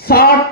60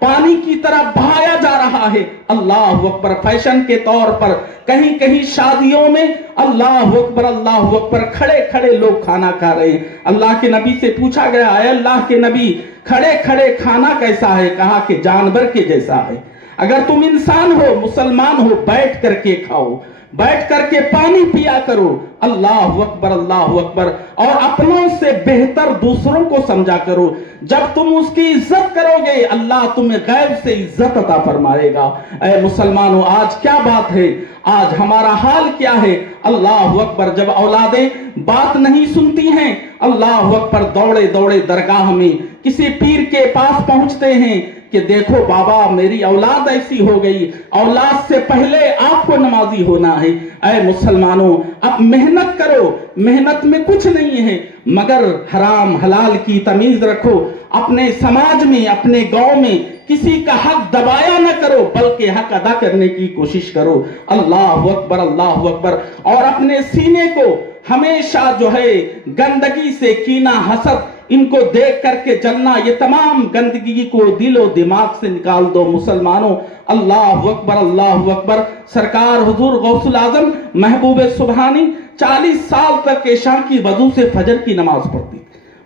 پانی کی طرح بہایا جا رہا ہے۔ اللہ اکبر، فیشن کے طور پر کہیں کہیں شادیوں میں اللہ اکبر کھڑے کھڑے لوگ کھانا کھا رہے ہیں۔ اللہ کے نبی سے پوچھا گیا، اے اللہ کے نبی کھڑے کھڑے کھانا کیسا ہے؟ کہا کہ جانور کے جیسا ہے۔ اگر تم انسان ہو، مسلمان ہو، بیٹھ کر کے کھاؤ، بیٹھ کر کے پانی پیا کرو۔ اللہ اکبر، اور اپنوں سے بہتر دوسروں کو سمجھا کرو۔ جب تم اس کی عزت کرو گے، اللہ تمہیں غیب سے عزت عطا فرمائے گا۔ اے مسلمانوں، آج کیا بات ہے؟ آج ہمارا حال کیا ہے؟ اللہ اکبر، جب اولادیں بات نہیں سنتی ہیں، اللہ اکبر، دوڑے دوڑے درگاہ میں کسی پیر کے پاس پہنچتے ہیں کہ دیکھو بابا میری اولاد ایسی ہو گئی، اولاد سے پہلے آپ کو نمازی ہونا ہے۔ اے مسلمانوں، اب محنت کرو، محنت میں کچھ نہیں ہے مگر حرام حلال کی تمیز رکھو۔ اپنے سماج میں، اپنے گاؤں میں کسی کا حق دبایا نہ کرو بلکہ حق ادا کرنے کی کوشش کرو۔ اللہ اکبر، اور اپنے سینے کو ہمیشہ جو ہے گندگی سے، کینہ حسد ان کو دیکھ کر کے جلنا، یہ تمام گندگی کو دل و دماغ سے نکال دو مسلمانوں۔ اللہ اکبر، سرکار حضور غوث العظم محبوب سبحانی 40 سال تک عشاء کی وضو سے فجر کی نماز پڑھتی،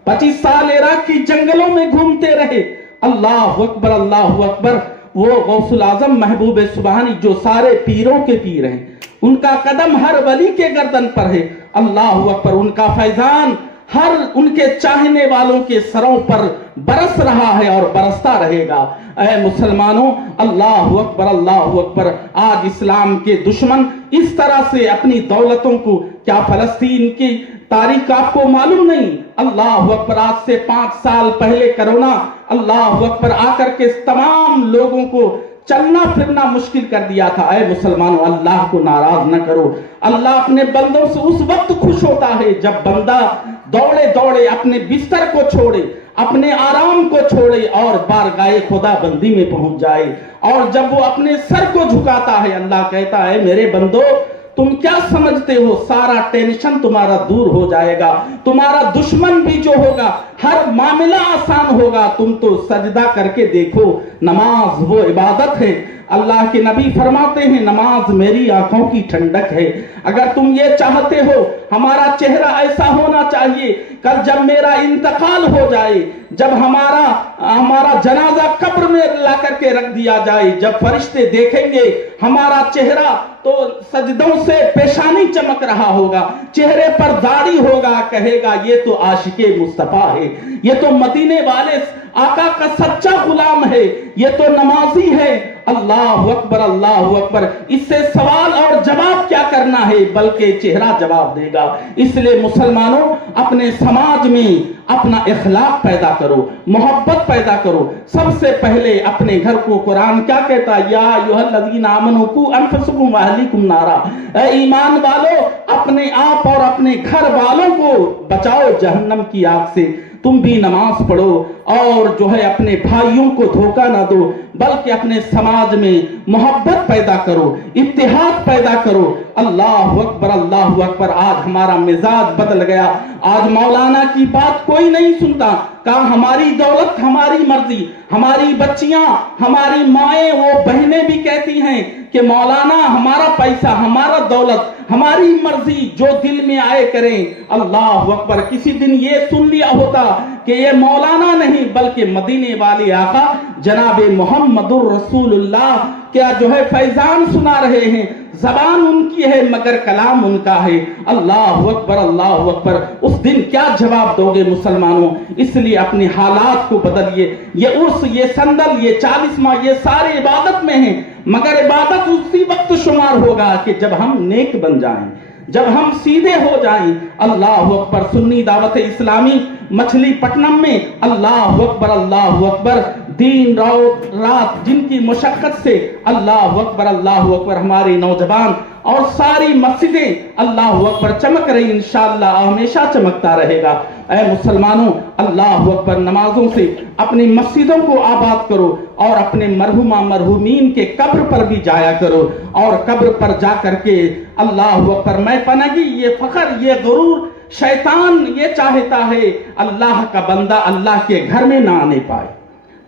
25 سال عراق کی جنگلوں میں گھومتے رہے۔ اللہ اکبر، وہ غوث العظم محبوب سبحانی جو سارے پیروں کے پیر ہیں، ان کا قدم ہر ولی کے گردن پر ہے۔ اللہ اکبر، ان کا فیضان ہر ان کے چاہنے والوں کے سروں پر برس رہا ہے اور برستا رہے گا۔ اے مسلمانوں، اللہ اکبر، آج اسلام کے دشمن اس طرح سے اپنی دولتوں کو، کیا فلسطین کی تاریخ آپ کو معلوم نہیں؟ اللہ اکبر، آج سے 5 سال پہلے کرونا اللہ اکبر آ کر کے تمام لوگوں کو چلنا پھرنا مشکل کر دیا تھا۔ اے مسلمانوں، اللہ کو ناراض نہ کرو۔ اللہ اپنے بندوں سے اس وقت خوش ہوتا ہے جب بندہ دوڑے دوڑے اپنے بستر کو چھوڑے، اپنے آرام کو چھوڑے اور بارگاہ خدا بندی میں پہنچ جائے۔ اور جب وہ اپنے سر کو جھکاتا ہے، اللہ کہتا ہے میرے بندو تم کیا سمجھتے ہو، سارا ٹینشن تمہارا دور ہو جائے گا، تمہارا دشمن بھی جو ہوگا ہر معاملہ آسان ہوگا، تم تو سجدہ کر کے دیکھو۔ نماز وہ عبادت ہے، اللہ کے نبی فرماتے ہیں نماز میری آنکھوں کی ٹھنڈک ہے۔ اگر تم یہ چاہتے ہو ہمارا چہرہ ایسا ہونا چاہیے، کل جب میرا انتقال ہو جائے، جب ہمارا جنازہ قبر میں لا کر کے رکھ دیا جائے، جب فرشتے دیکھیں گے ہمارا چہرہ تو سجدوں سے پیشانی چمک رہا ہوگا، چہرے پر داڑھی ہوگا، کہے گا یہ تو عاشق مصطفیٰ ہے، یہ تو مدینے والے آقا کا سچا غلام ہے، یہ تو نمازی ہے۔ اللہ اکبر، اس سے سوال اور جواب کیا کرنا ہے بلکہ چہرہ جواب دے گا۔ اس لیے مسلمانوں، اپنے سماج میں اپنا اخلاق پیدا کرو، محبت پیدا کرو۔ سب سے پہلے اپنے گھر کو، قرآن کیا کہتا ہے؟ یا ایھا الذین آمنوا قوا انفسکم واہلیکم نارا، اے ایمان والو اپنے آپ اور اپنے گھر والوں کو بچاؤ جہنم کی آگ سے۔ تم بھی نماز پڑھو اور جو ہے اپنے بھائیوں کو دھوکہ نہ دو بلکہ اپنے سماج میں محبت پیدا کرو، اتحاد پیدا کرو۔ اللہ اکبر، آج ہمارا مزاج بدل گیا، آج مولانا کی بات کوئی نہیں سنتا، کہا ہماری دولت ہماری مرضی، ہماری بچیاں، ہماری مائیں، وہ بہنیں بھی کہتی ہیں کہ مولانا ہمارا پیسہ، ہمارا دولت، ہماری مرضی، جو دل میں آئے کریں۔ اللہ اکبر، کسی دن یہ سن لیا ہوتا کہ یہ مولانا نہیں بلکہ مدینے والے آقا جناب محمد الرسول اللہ کیا جو ہے فیضان سنا رہے ہیں، زبان ان کی ہے مگر کلام ان کا ہے۔ اللہ اکبر، اس دن کیا جواب دو گے مسلمانوں؟ اس لیے اپنے حالات کو بدلیے۔ یہ عرس، یہ سندل، یہ 40 ماہ، یہ سارے عبادت میں ہیں مگر عبادت اسی وقت شمار ہوگا کہ جب ہم نیک بن جائیں، جب ہم سیدھے ہو جائیں۔ اللہ اکبر، سنی دعوت اسلامی مچھلی پٹنم میں اللہ اکبر، دن رات جن کی مشقت سے اللہ اکبر ہماری نوجوان اور ساری مسجدیں اللہ اکبر چمک رہی، انشاءاللہ ہمیشہ چمکتا رہے گا۔ اے مسلمانوں، اللہ اکبر، نمازوں سے اپنی مسجدوں کو آباد کرو اور اپنے مرحومین کے قبر پر بھی جایا کرو، اور قبر پر جا کر کے اللہ اکبر، میں پناہی، یہ فخر، یہ غرور، شیطان یہ چاہتا ہے اللہ کا بندہ اللہ کے گھر میں نہ آنے پائے،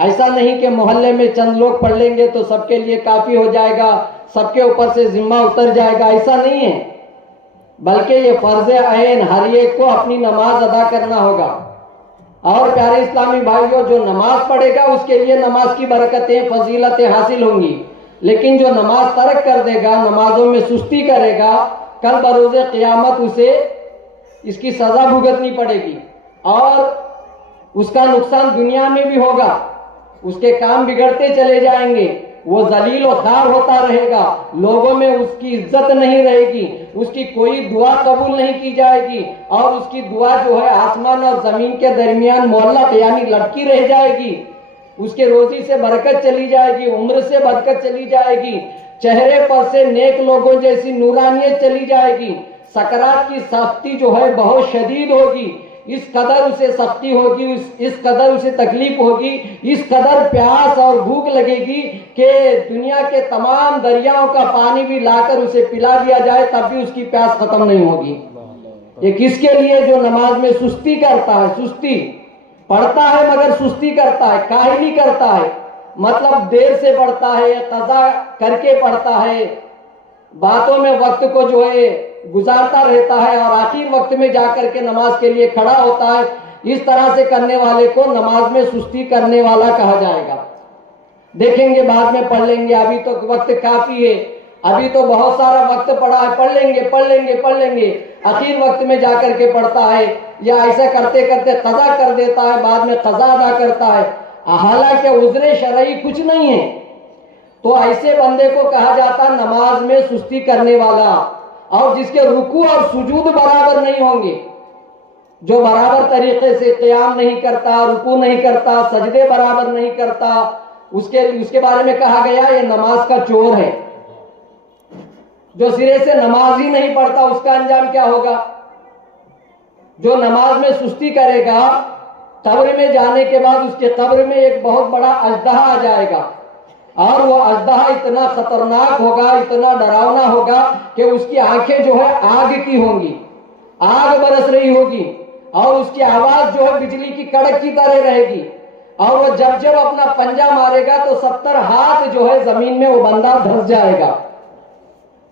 ایسا نہیں کہ محلے میں چند لوگ پڑھ لیں گے تو سب کے لیے کافی ہو جائے گا، سب کے اوپر سے ذمہ اتر جائے گا، ایسا نہیں ہے، بلکہ یہ فرض عین ہر ایک کو اپنی نماز ادا کرنا ہوگا۔ اور پیارے اسلامی بھائیوں، جو نماز پڑھے گا اس کے لیے نماز کی برکتیں فضیلتیں حاصل ہوں گی، لیکن جو نماز ترک کر دے گا، نمازوں میں سستی کرے گا، کل بروز قیامت اسے اس کی سزا بھگتنی پڑے گی، اور اس کا نقصان دنیا میں بھی ہوگا، اس کے کام بگڑتے چلے جائیں گے، وہ ذلیل و خوار ہوتا رہے گا، لوگوں میں اس کی عزت نہیں رہے گی، اس کی کوئی دعا قبول نہیں کی جائے گی، اور اس کی دعا جو ہے آسمان اور زمین کے درمیان معلق یعنی لٹکی رہ جائے گی، اس کے روزی سے برکت چلی جائے گی، عمر سے برکت چلی جائے گی، چہرے پر سے نیک لوگوں جیسی نورانیت چلی جائے گی، سکرات کی سختی جو ہے بہت شدید ہوگی، اس قدر اسے سختی ہوگی، اس قدر اسے تکلیف ہوگی، اس قدر پیاس اور بھوک لگے گی کہ دنیا کے تمام دریاؤں کا پانی بھی لا کر اسے پلا دیا جائے تب بھی اس کی پیاس ختم نہیں ہوگی۔ یہ کس کے لیے؟ جو نماز میں سستی کرتا ہے، سستی پڑھتا ہے مگر سستی کرتا ہے، کاہلی کرتا ہے، مطلب دیر سے پڑھتا ہے، قضا کر کے پڑھتا ہے، باتوں میں وقت کو جو ہے گزارتا رہتا ہے، اور آخر وقت میں جا کر کے نماز کے لیے کھڑا ہوتا ہے، اس طرح سے کرنے والے کو نماز میں سستی کرنے والا کہا جائے گا۔ دیکھیں گے، بعد میں پڑھ لیں گے، ابھی تو وقت کافی ہے، ابھی تو بہت سارا وقت پڑا ہے، پڑھ لیں گے، آخر وقت میں جا کر کے پڑھتا ہے، یا ایسا کرتے کرتے قضا کر دیتا ہے، بعد میں قضا ادا کرتا ہے، حالانکہ عذر شرعی کچھ نہیں ہے۔ تو ایسے بندے کو کہا جاتا نماز میں سستی کرنے والا، اور جس کے رکوع اور سجود برابر نہیں ہوں گے، جو برابر طریقے سے قیام نہیں کرتا، رکوع نہیں کرتا، سجدے برابر نہیں کرتا، اس کے بارے میں کہا گیا یہ نماز کا چور ہے۔ جو سرے سے نماز ہی نہیں پڑھتا اس کا انجام کیا ہوگا؟ جو نماز میں سستی کرے گا، قبر میں جانے کے بعد اس کے قبر میں ایک بہت بڑا اژدہا آ جائے گا، اور وہ اژدہا اتنا خطرناک ہوگا، اتنا ڈراؤنا ہوگا کہ اس کی آنکھیں جو ہے آگ کی ہوں گی، آگ برس رہی ہوگی، اور اس کی آواز جو ہے بجلی کی کڑک کی طرح رہے گی، اور وہ جب اپنا پنجہ مارے گا تو 70 ہاتھ جو ہے زمین میں وہ بندہ دھس جائے گا،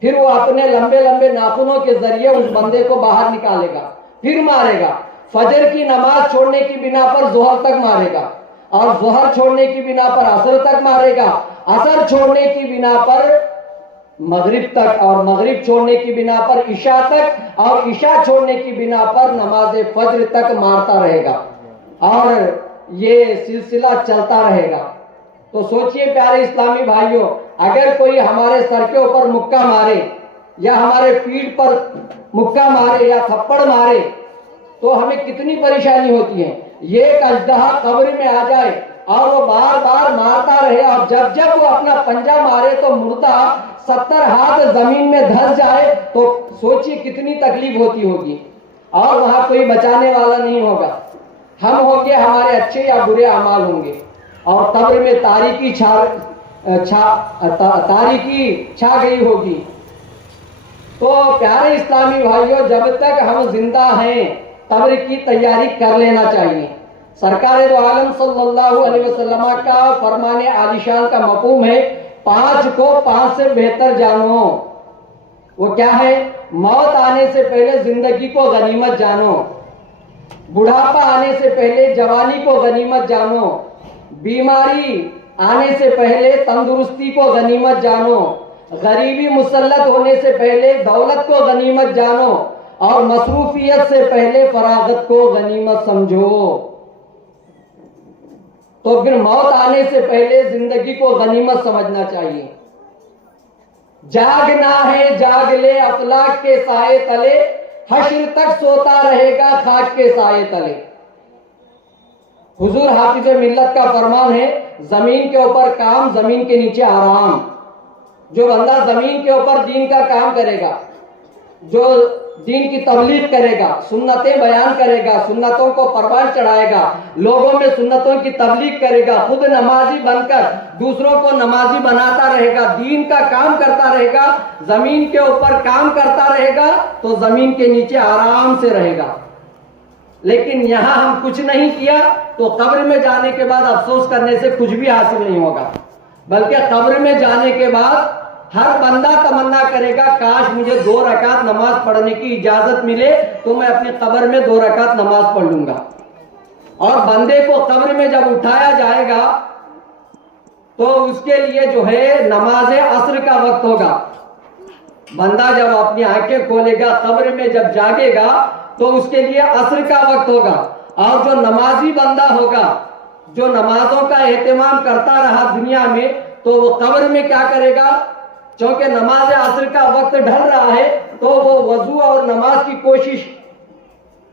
پھر وہ اپنے لمبے لمبے ناخنوں کے ذریعے اس بندے کو باہر نکالے گا، پھر مارے گا، فجر کی نماز چھوڑنے کی بنا پر ظہر تک مارے گا، اور ظہر چھوڑنے کی بنا پر عصر تک مارے گا، عصر چھوڑنے کی بنا پر مغرب تک، اور مغرب چھوڑنے کی بنا پر عشاء تک، اور عشاء چھوڑنے کی بنا پر نماز فجر تک مارتا رہے گا، اور یہ سلسلہ چلتا رہے گا۔ تو سوچئے پیارے اسلامی بھائیوں، اگر کوئی ہمارے سر کے اوپر مکہ مارے، یا ہمارے پیٹھ پر مکہ مارے، یا تھپڑ مارے، تو ہمیں کتنی پریشانی ہوتی ہے۔ یہ ایک اژدہا قبر میں آ جائے اور وہ بار بار مارتا رہے، اور جب وہ اپنا پنجہ مارے تو مردہ 70 ہاتھ زمین میں دھس جائے، تو سوچئے کتنی تکلیف ہوتی ہوگی، اور وہاں کوئی بچانے والا نہیں ہوگا، ہم ہوں گے، ہمارے اچھے یا برے اعمال ہوں گے، اور قبر میں تاریکی چھا گئی ہوگی۔ تو پیارے اسلامی بھائیوں، جب تک ہم زندہ ہیں قبر کی تیاری کر لینا چاہیے۔ سرکار دو عالم صلی اللہ علیہ وسلم کا فرمان عالی شان کا مفہوم ہے، 5 کو 5 سے بہتر جانو۔ وہ کیا ہے؟ موت آنے سے پہلے زندگی کو غنیمت جانو، بڑھاپا آنے سے پہلے جوانی کو غنیمت جانو، بیماری آنے سے پہلے تندرستی کو غنیمت جانو، غریبی مسلط ہونے سے پہلے دولت کو غنیمت جانو، اور مصروفیت سے پہلے فراغت کو غنیمت سمجھو۔ تو پھر موت آنے سے پہلے زندگی کو غنیمت سمجھنا چاہیے۔ جاگنا ہے جاگ لے افلاک کے سائے تلے، حشر تک سوتا رہے گا خاک کے سائے تلے۔ حضور حافظ ملت کا فرمان ہے، زمین کے اوپر کام، زمین کے نیچے آرام۔ جو بندہ زمین کے اوپر دین کا کام کرے گا، جو دین کی تبلیغ کرے گا، سنتیں بیان کرے گا، سنتوں کو پروان چڑھائے گا، لوگوں میں سنتوں کی تبلیغ کرے گا، خود نمازی بن کر دوسروں کو نمازی بناتا رہے گا، دین کا کام کرتا رہے گا، زمین کے اوپر کام کرتا رہے گا، تو زمین کے نیچے آرام سے رہے گا۔ لیکن یہاں ہم کچھ نہیں کیا تو قبر میں جانے کے بعد افسوس کرنے سے کچھ بھی حاصل نہیں ہوگا، بلکہ قبر میں جانے کے بعد ہر بندہ تمنا کرے گا کاش مجھے 2 رکعت نماز پڑھنے کی اجازت ملے تو میں اپنی قبر میں 2 رکعت نماز پڑھ لوں گا۔ اور بندے کو قبر میں جب اٹھایا جائے گا تو اس کے لیے جو ہے نماز عصر کا وقت ہوگا۔ بندہ جب اپنی آنکھیں کھولے گا قبر میں جب جاگے گا تو اس کے لیے عصر کا وقت ہوگا، اور جو نمازی بندہ ہوگا جو نمازوں کا اہتمام کرتا رہا دنیا میں تو وہ قبر میں کیا کرے گا؟ چونکہ نماز عصر کا وقت ڈھل رہا ہے تو وہ وضو اور نماز کی کوشش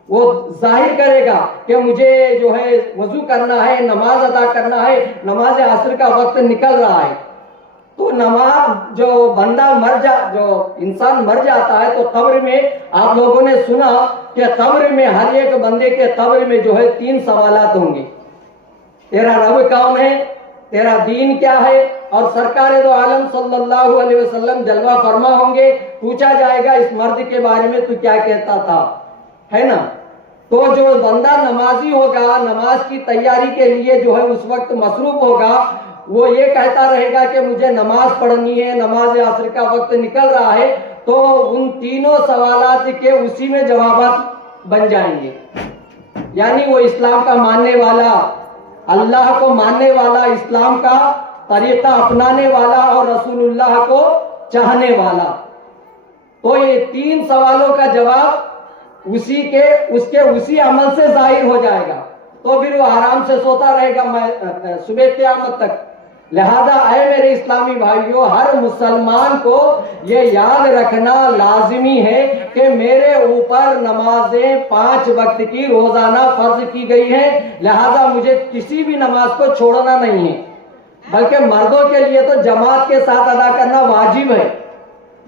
وہ ظاہر کرے گا کہ مجھے جو ہے وضو کرنا ہے، نماز ادا کرنا ہے، نماز عصر کا وقت نکل رہا ہے۔ تو نماز جو بندہ جو انسان مر جاتا ہے تو قبر میں آپ لوگوں نے سنا کہ قبر میں ہر ایک بندے کے قبر میں جو ہے 3 سوالات ہوں گے۔ تیرا رب کون ہے، تیرا دین کیا ہے، اور سرکار دو عالم صلی اللہ علیہ وسلم جلوہ فرما ہوں گے، پوچھا جائے گا اس مرد کے بارے میں تو کیا کہتا تھا، ہے نا؟ تو جو بندہ نمازی ہوگا نماز کی تیاری کے لیے جو ہے اس وقت مصروف ہوگا، وہ یہ کہتا رہے گا کہ مجھے نماز پڑھنی ہے، نماز عصر کا وقت نکل رہا ہے، تو ان تینوں سوالات کے اسی میں جوابات بن جائیں گے۔ یعنی وہ اسلام کا ماننے والا، اللہ کو ماننے والا، اسلام کا طریقہ اپنانے والا اور رسول اللہ کو چاہنے والا۔ تو یہ 3 سوالوں کا جواب اسی عمل سے ظاہر ہو جائے گا، تو پھر وہ آرام سے سوتا رہے گا صبح قیامت تک۔ لہذا اے میرے اسلامی بھائیوں، ہر مسلمان کو یہ یاد رکھنا لازمی ہے کہ میرے اوپر نمازیں 5 وقت کی روزانہ فرض کی گئی ہیں، لہذا مجھے کسی بھی نماز کو چھوڑنا نہیں ہے، بلکہ مردوں کے لیے تو جماعت کے ساتھ ادا کرنا واجب ہے،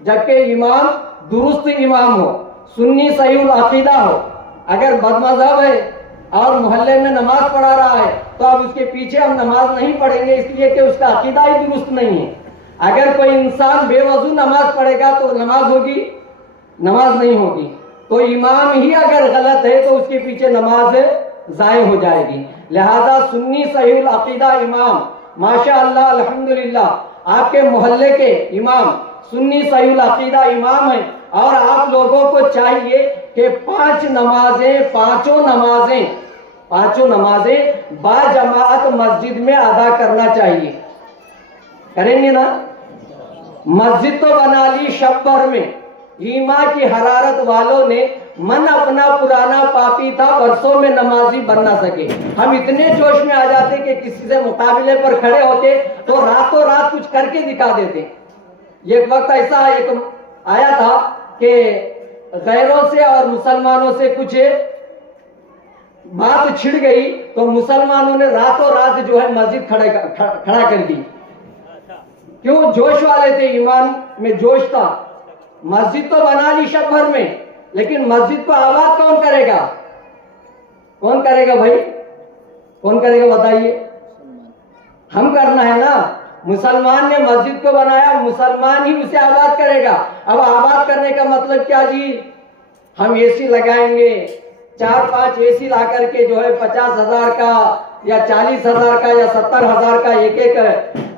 جبکہ امام درست امام ہو، سنی صحیح العقیدہ ہو۔ اگر بد مذہب ہے اور محلے میں نماز پڑھا رہا ہے تو اب اس کے پیچھے ہم نماز نہیں پڑھیں گے، اس لیے کہ اس کا عقیدہ ہی درست نہیں ہے۔ اگر کوئی انسان بے وضو نماز پڑھے گا تو نماز ہوگی؟ نماز نہیں ہوگی۔ تو امام ہی اگر غلط ہے تو اس کے پیچھے نماز ضائع ہو جائے گی۔ لہذا سنی صحیح العقیدہ امام، ماشاءاللہ الحمدللہ آپ کے محلے کے امام سنی صحیح العقیدہ امام ہیں، اور آپ لوگوں کو چاہیے کہ 5 نمازیں، پانچوں نمازیں با جماعت مسجد میں ادا کرنا چاہیے۔ کریں گے نا؟ مسجد تو بنا لی شب بھر میں، ایمان کی حرارت والوں نے من اپنا پرانا پاپی تھا برسوں میں نمازی بن نہ سکے۔ ہم اتنے جوش میں آ جاتے کہ کسی سے مقابلے پر کھڑے ہوتے تو راتوں رات کچھ کر کے دکھا دیتے۔ ایک وقت ایسا آیا تھا کہ غیروں سے اور مسلمانوں سے کچھ بات چھڑ گئی تو مسلمانوں نے راتوں رات جو ہے مسجد کھڑا کر دی۔ کیوں؟ جوش والے تھے، ایمان میں جوش تھا۔ مسجد تو بنا لی شب بھر میں، لیکن مسجد کو آباد کون کرے گا؟ کون کرے گا بھائی؟ کون کرے گا بتائیے؟ ہم کرنا ہے نا۔ مسلمان نے مسجد کو بنایا، مسلمان ہی اسے آباد کرے گا۔ اب آباد کرنے کا مطلب کیا جی؟ ہم اے سی لگائیں گے، 4-5 اے سی لا کر کے جو ہے 50,000 کا یا 40,000 کا یا 70,000 کا ایک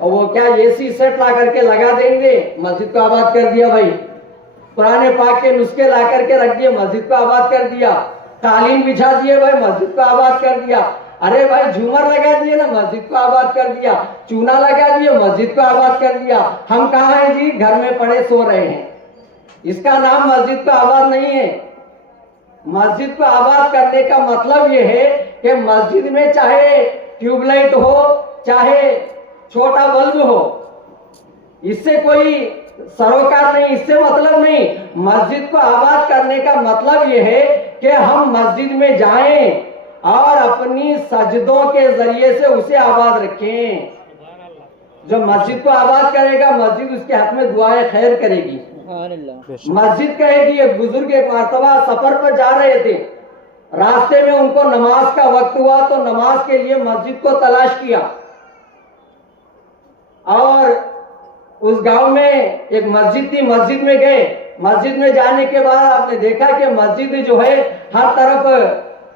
وہ کیا اے سی سیٹ لا کر کے لگا دیں گے، مسجد کو آباد کر دیا بھائی۔ قرآن پاک کے نسخے لا کر کے رکھ دیے، مسجد کو آباد کر دیا۔ قالین بچھا دیے بھائی، مسجد کو آباد کر دیا۔ ارے بھائی جھومر لگا دیے نا، مسجد کو آباد کر دیا۔ چونا لگا دیے، مسجد کو آباد کر دیا۔ ہم کہاں ہیں جی؟ گھر میں پڑے سو رہے ہیں۔ اس کا نام مسجد کو آباد نہیں ہے۔ مسجد کو آباد کرنے کا مطلب یہ ہے کہ مسجد میں چاہے ٹیوب لائٹ ہو، چاہے چھوٹا بلب ہو، اس سے کوئی سروکار نہیں، اس سے مطلب نہیں۔ مسجد کو آباد کرنے کا مطلب یہ ہے کہ ہم مسجد میں جائیں اور اپنی سجدوں کے ذریعے سے اسے آباد رکھیں۔ جو مسجد کو آباد کرے گا، مسجد اس کے حق میں دعائیں خیر کرے گی۔ مسجد کہے گی، ایک بزرگ ایک مرتبہ سفر پر جا رہے تھے، راستے میں ان کو نماز کا وقت ہوا تو نماز کے لیے مسجد کو تلاش کیا، اور اس گاؤں میں ایک مسجد تھی، مسجد میں گئے۔ مسجد میں جانے کے بعد آپ نے دیکھا کہ مسجد جو ہے ہر طرف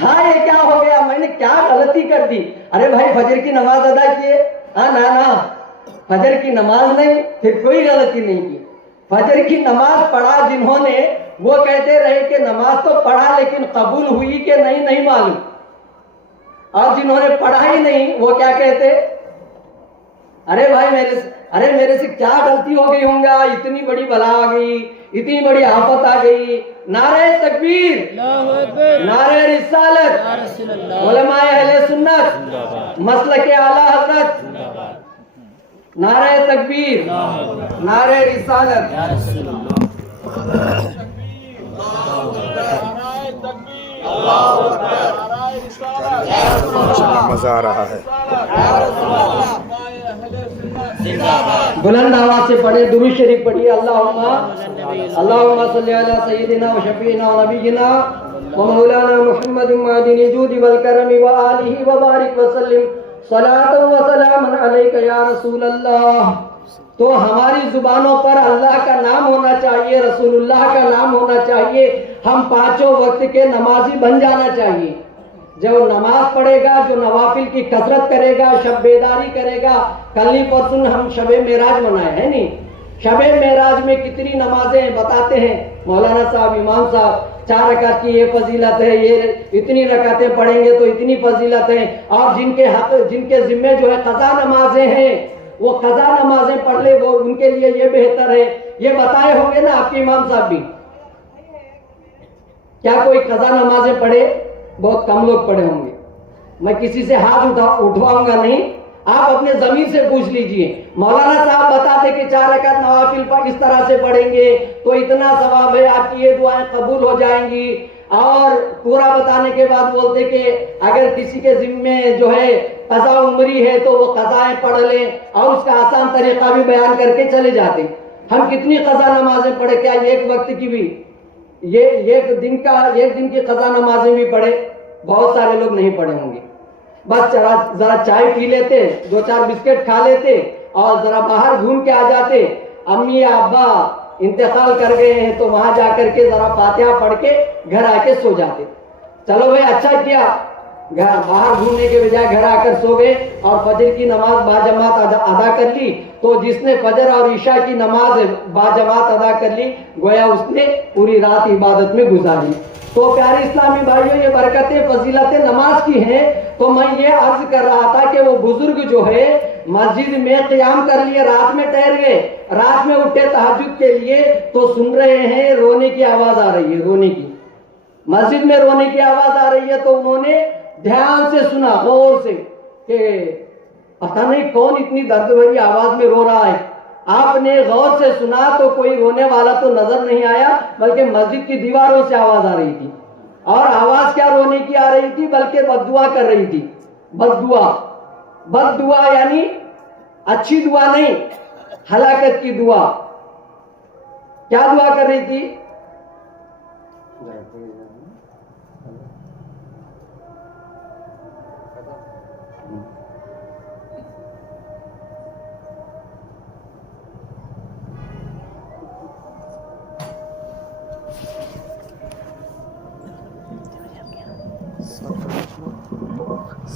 ہاں یہ کیا ہو گیا, میں نے کیا غلطی کر دی؟ ارے بھائی فجر کی نماز ادا کیے؟ نا فجر کی نماز نہیں, پھر کوئی غلطی نہیں کی. فجر کی نماز پڑھا جنہوں نے, وہ کہتے رہے کہ نماز تو پڑھا لیکن قبول ہوئی کہ نہیں معلوم. اور جنہوں نے پڑھا ہی نہیں وہ کیا کہتے, ارے بھائی میرے سے کیا غلطی ہو گئی ہوں گا, اتنی بڑی بلا آ گئی, اتنی بڑی آفت آ گئی. نعرہ تکبیر, نعرہ رسالت, علماء اہل سنت, مسلک اعلی حضرت, نعرہ تکبیر, نعرہ رسالت. مزہ آ رہا ہے. بلند آواز سے پڑھے, درود شریف پڑھیے. اللہم صلی علی سیدنا و شفیعنا و نبینا و مولانا محمد معدن الجود والکرم و آلہ و بارک وسلم صلاۃ و سلام علیک یا رسول اللہ. تو ہماری زبانوں پر اللہ کا نام ہونا چاہیے, رسول اللہ کا نام ہونا چاہیے, ہم پانچوں وقت کے نمازی بن جانا چاہیے. جو نماز پڑھے گا, جو نوافل کی کثرت کرے گا, شب بیداری کرے گا. کل ہی پرسوں ہم شب معراج منائے ہیں نہیں, شب معراج میں کتنی نمازیں بتاتے ہیں مولانا صاحب, امام صاحب. 4 رکعت کی یہ فضیلت ہے, یہ اتنی رکعتیں پڑھیں گے تو اتنی فضیلت ہے. اور جن کے ذمے جو ہے قضا نمازیں ہیں, وہ قضا نمازیں پڑھ لے, وہ ان کے لیے یہ بہتر ہے. یہ بتائے ہوں گے نا آپ کے امام صاحب بھی. کیا کوئی قضا نمازیں پڑھے؟ بہت کم لوگ پڑھے ہوں گے. میں کسی سے ہاتھ اٹھواؤں گا نہیں, آپ اپنے ضمیر سے پوچھ لیجئے. مولانا صاحب بتاتے کہ 4 رکعت نوافل پر اس طرح سے پڑھیں گے تو اتنا ثواب ہے, آپ کی یہ دعائیں قبول ہو جائیں گی. اور پورا بتانے کے بعد بولتے کہ اگر کسی کے ذمے جو ہے قضا عمری ہے تو وہ قضائیں پڑھ لیں, اور اس کا آسان طریقہ بھی بیان کر کے چلے جاتے. ہم کتنی قضا نمازیں پڑھے, کیا ایک وقت کی بھی, یہ ایک دن کی قضا نمازیں بھی پڑھے؟ بہت سارے لوگ نہیں پڑھے ہوں گے. بس ذرا چائے پی لیتے, 2-4 بسکٹ کھا لیتے اور ذرا باہر گھوم کے آ جاتے. امی یا ابا انتقال کر گئے ہیں تو وہاں جا کر کے ذرا فاتحہ پڑھ کے گھر آ کے سو جاتے. چلو بھائی اچھا کیا, باہر گھومنے کے بجائے گھر آ کر سو گئے اور فجر کی نماز باجماعت ادا کر لی. تو جس نے فجر اور عشاء کی نماز باجماعت ادا کر لی, گویا اس نے پوری رات عبادت میں گزاری. تو پیارے اسلامی بھائیوں, یہ برکتیں فضیلتیں نماز کی ہیں. تو میں یہ عرض کر رہا تھا کہ وہ بزرگ جو ہے مسجد میں قیام کر لیے, رات میں ٹھہر گئے, رات میں اٹھے تہجد کے لیے, تو سن رہے ہیں رونے کی آواز آ رہی ہے, رونے کی, مسجد میں رونے کی آواز آ رہی ہے. تو انہوں نے دھیان سے سنا, غور سے, کہ پتہ نہیں کون اتنی درد بھری آواز میں رو رہا ہے. آپ نے غور سے سنا تو کوئی رونے والا تو نظر نہیں آیا, بلکہ مسجد کی دیواروں سے آواز آ رہی تھی. اور آواز کیا رونے کی آ رہی تھی, بلکہ بد دعا کر رہی تھی. بد دعا یعنی اچھی دعا نہیں, ہلاکت کی دعا. کیا دعا کر رہی تھی؟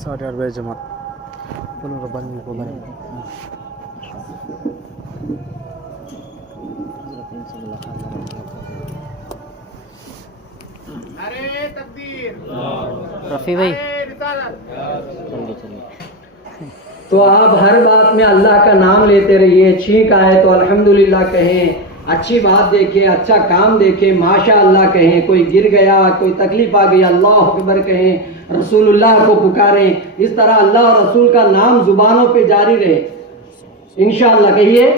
ساڑھے 8 بجے جماعت بولو ربانی کو بھائی. نعرہ تکبیر, رفیع بھائی تو آپ ہر بات میں اللہ کا نام لیتے رہیے. چھینک آئے تو الحمدللہ کہیں, اچھی بات دیکھیں, اچھا کام دیکھیں, ماشاء اللہ کہیں. کوئی گر گیا, کوئی تکلیف آ گئی, اللہ اکبر کہیں, رسول اللہ کو پکاریں. اس طرح اللہ اور رسول کا نام زبانوں پہ جاری رہے انشاءاللہ. کہیے.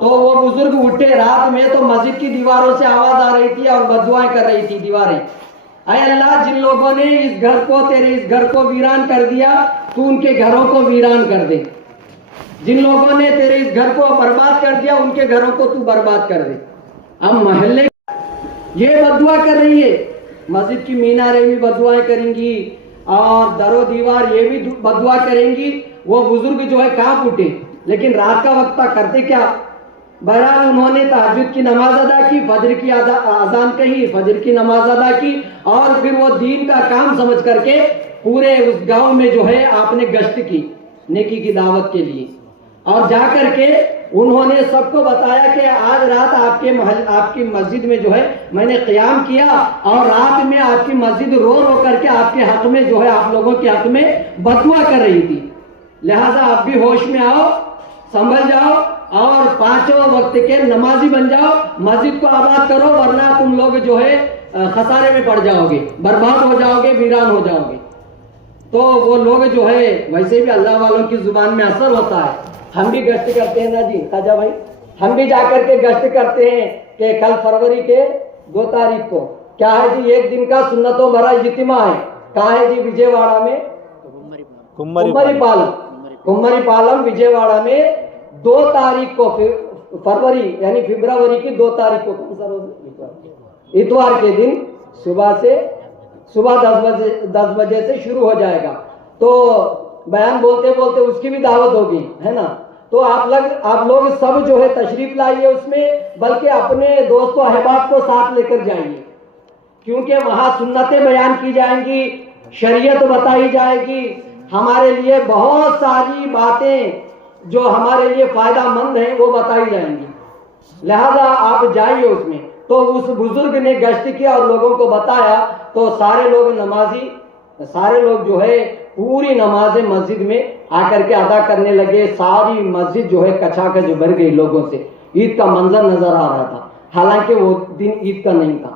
تو وہ بزرگ اٹھے رات میں, تو مسجد کی دیواروں سے آواز آ رہی تھی اور بددعائیں کر رہی تھی دیواریں. اے اللہ, جن لوگوں نے اس گھر کو, تیرے اس گھر کو ویران کر دیا, تو ان کے گھروں کو ویران کر دے. جن لوگوں نے تیرے اس گھر کو برباد کر دیا, ان کے گھروں کو تو برباد کر دے. اب محلے یہ بددعا کر رہی ہے, مسجد کی میناریں بھی بددعائیں کریں گی, اور در و دیوار یہ بھی بددعا کریں گی. وہ بزرگ جو ہے کانپ اٹھے, لیکن رات کا وقت تھا, کرتے کیا, بہرحال انہوں نے تہجد کی نماز ادا کی، فجر کی اذان کہی، فجر کی نماز ادا کی، اور پھر وہ دین کا کام سمجھ کر کے پورے اس گاؤں میں جو ہے آپ نے گشت کی نیکی کی دعوت کے لیے، اور جا کر کے انہوں نے سب کو بتایا کہ آج رات آپ کی مسجد میں جو ہے میں نے قیام کیا، اور رات میں آپ کی مسجد رو رو کر کے آپ کے حق میں جو ہے آپ لوگوں کے حق میں بدعا کر رہی تھی، لہذا آپ بھی ہوش میں آؤ، سنبھل جاؤ اور پانچوں وقت کے نمازی بن جاؤ، مسجد کو آباد کرو، ورنہ تم لوگ جو ہے خسارے میں پڑ جاؤ گے، برباد ہو جاؤ گے، ویران ہو جاؤ گے۔ تو وہ لوگ جو ہے ویسے بھی اللہ والوں کی زبان میں اثر ہوتا ہے، ہم بھی گشت کرتے ہیں نا جی خواجہ بھائی، ہم بھی جا کر کے گشت کرتے ہیں کہ کل فروری کے 2 تاریخ کو کیا ہے جی، ایک دن کا سنتوں بھرا اجتماع ہے، کہاں ہے جی؟ وجے واڑہ میں، کمری پالم وجے واڑہ میں 2 تاریخ کو فروری یعنی فبروری کی 2 تاریخ کو، اتوار کے دن صبح 10 بجے سے شروع ہو جائے گا، تو بیان بولتے بولتے اس کی بھی دعوت ہوگی ہے نا، تو آپ لوگ سب جو ہے تشریف لائیے اس میں، بلکہ اپنے دوست و احباب کو ساتھ لے کر جائیے، کیونکہ وہاں سنتیں بیان کی جائیں گی، شریعت بتائی جائے گی، ہمارے لیے بہت ساری باتیں جو ہمارے لیے فائدہ مند ہیں وہ بتائی جائیں گی، لہذا آپ جائیے اس میں۔ تو اس بزرگ نے گشت کیا اور لوگوں کو بتایا، تو سارے لوگ جو ہے پوری نماز مسجد میں آ کر کے ادا کرنے لگے، ساری مسجد جو ہے کچا کچ بھر گئی لوگوں سے، عید کا منظر نظر آ رہا تھا، حالانکہ وہ دن عید کا نہیں تھا۔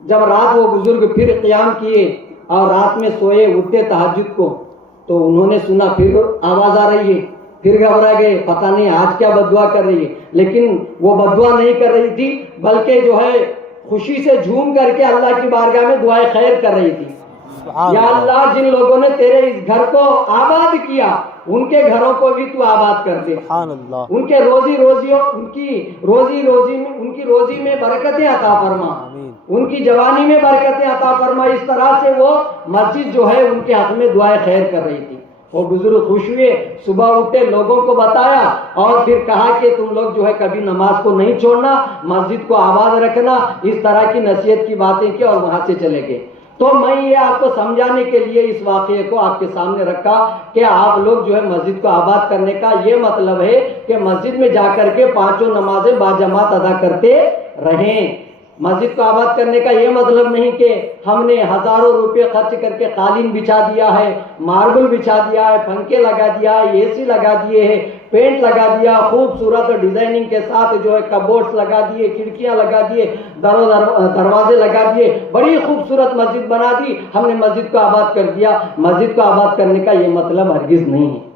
جب رات وہ بزرگ پھر قیام کیے اور رات میں سوئے، اٹھتے تہجد کو، تو انہوں نے سنا پھر آواز آ رہی ہے، پھر گھبرا گئے، پتہ نہیں آج کیا بددعا کر رہی ہے، لیکن وہ بددعا نہیں کر رہی تھی، بلکہ جو ہے خوشی سے جھوم کر کے اللہ کی بارگاہ میں دعائیں خیر کر رہی تھی۔ یا اللہ، جن لوگوں نے تیرے اس گھر کو آباد کیا ان کے گھروں کو بھی تو آباد کر دے، ان کے ان کی روزی میں برکتیں عطا فرما، ان کی جوانی میں برکتیں عطا فرما۔ اس طرح سے وہ مسجد جو ہے ان کے حق میں دعائیں خیر کر رہی تھی۔ وہ بزرگ خوش ہوئے، صبح اٹھے، لوگوں کو بتایا اور پھر کہا کہ تم لوگ جو ہے کبھی نماز کو نہیں چھوڑنا، مسجد کو آباد رکھنا، اس طرح کی نصیحت کی باتیں کی اور وہاں سے چلے گئے۔ تو میں یہ آپ کو سمجھانے کے لیے اس واقعے کو آپ کے سامنے رکھا کہ آپ لوگ جو ہے مسجد کو آباد کرنے کا یہ مطلب ہے کہ مسجد میں جا کر کے 5 نمازیں باجماعت ادا کرتے رہیں۔ مسجد کو آباد کرنے کا یہ مطلب نہیں کہ ہم نے ہزاروں روپے خرچ کر کے قالین بچھا دیا ہے، ماربل بچھا دیا ہے، پنکھے لگا دیا ہے، اے سی لگا دیے ہیں، پینٹ لگا دیا، خوبصورت ڈیزائننگ کے ساتھ جو ہے کبورڈز لگا دیے، کھڑکیاں لگا دیے، دروازے لگا دیے، بڑی خوبصورت مسجد بنا دی، ہم نے مسجد کو آباد کر دیا۔ مسجد کو آباد کرنے کا یہ مطلب ہرگز نہیں ہے۔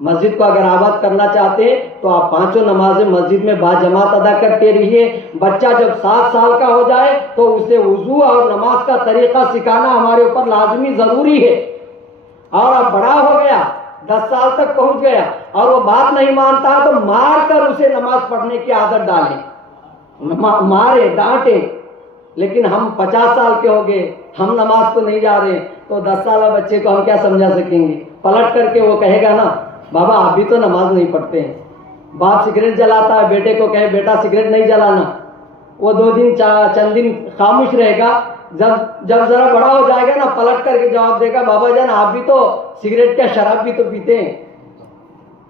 مسجد کو اگر آباد کرنا چاہتے ہیں تو آپ 5 نمازیں مسجد میں باجماعت ادا کرتے رہیے۔ بچہ جب 7 سال کا ہو جائے تو اسے وضو اور نماز کا طریقہ سکھانا ہمارے اوپر لازمی ضروری ہے، اور اب بڑا ہو گیا، 10 سال تک پہنچ گیا اور وہ بات نہیں مانتا تو مار کر اسے نماز پڑھنے کی عادت ڈالیں، مارے ڈانٹے۔ لیکن ہم 50 سال کے ہو گئے، ہم نماز کو نہیں جا رہے، تو 10 سالہ بچے کو ہم کیا سمجھا سکیں گے؟ پلٹ کر کے وہ کہے گا نا، بابا آپ بھی تو نماز نہیں پڑھتے ہیں۔ باپ سگریٹ جلاتا ہے، بیٹے کو کہے بیٹا سگریٹ نہیں جلانا، وہ 2 دن چند دن خاموش رہے گا، جب ذرا بڑا ہو جائے گا نا پلٹ کر کے جواب دے گا، بابا جان آپ بھی تو سگریٹ کیا شراب بھی تو پیتے ہیں،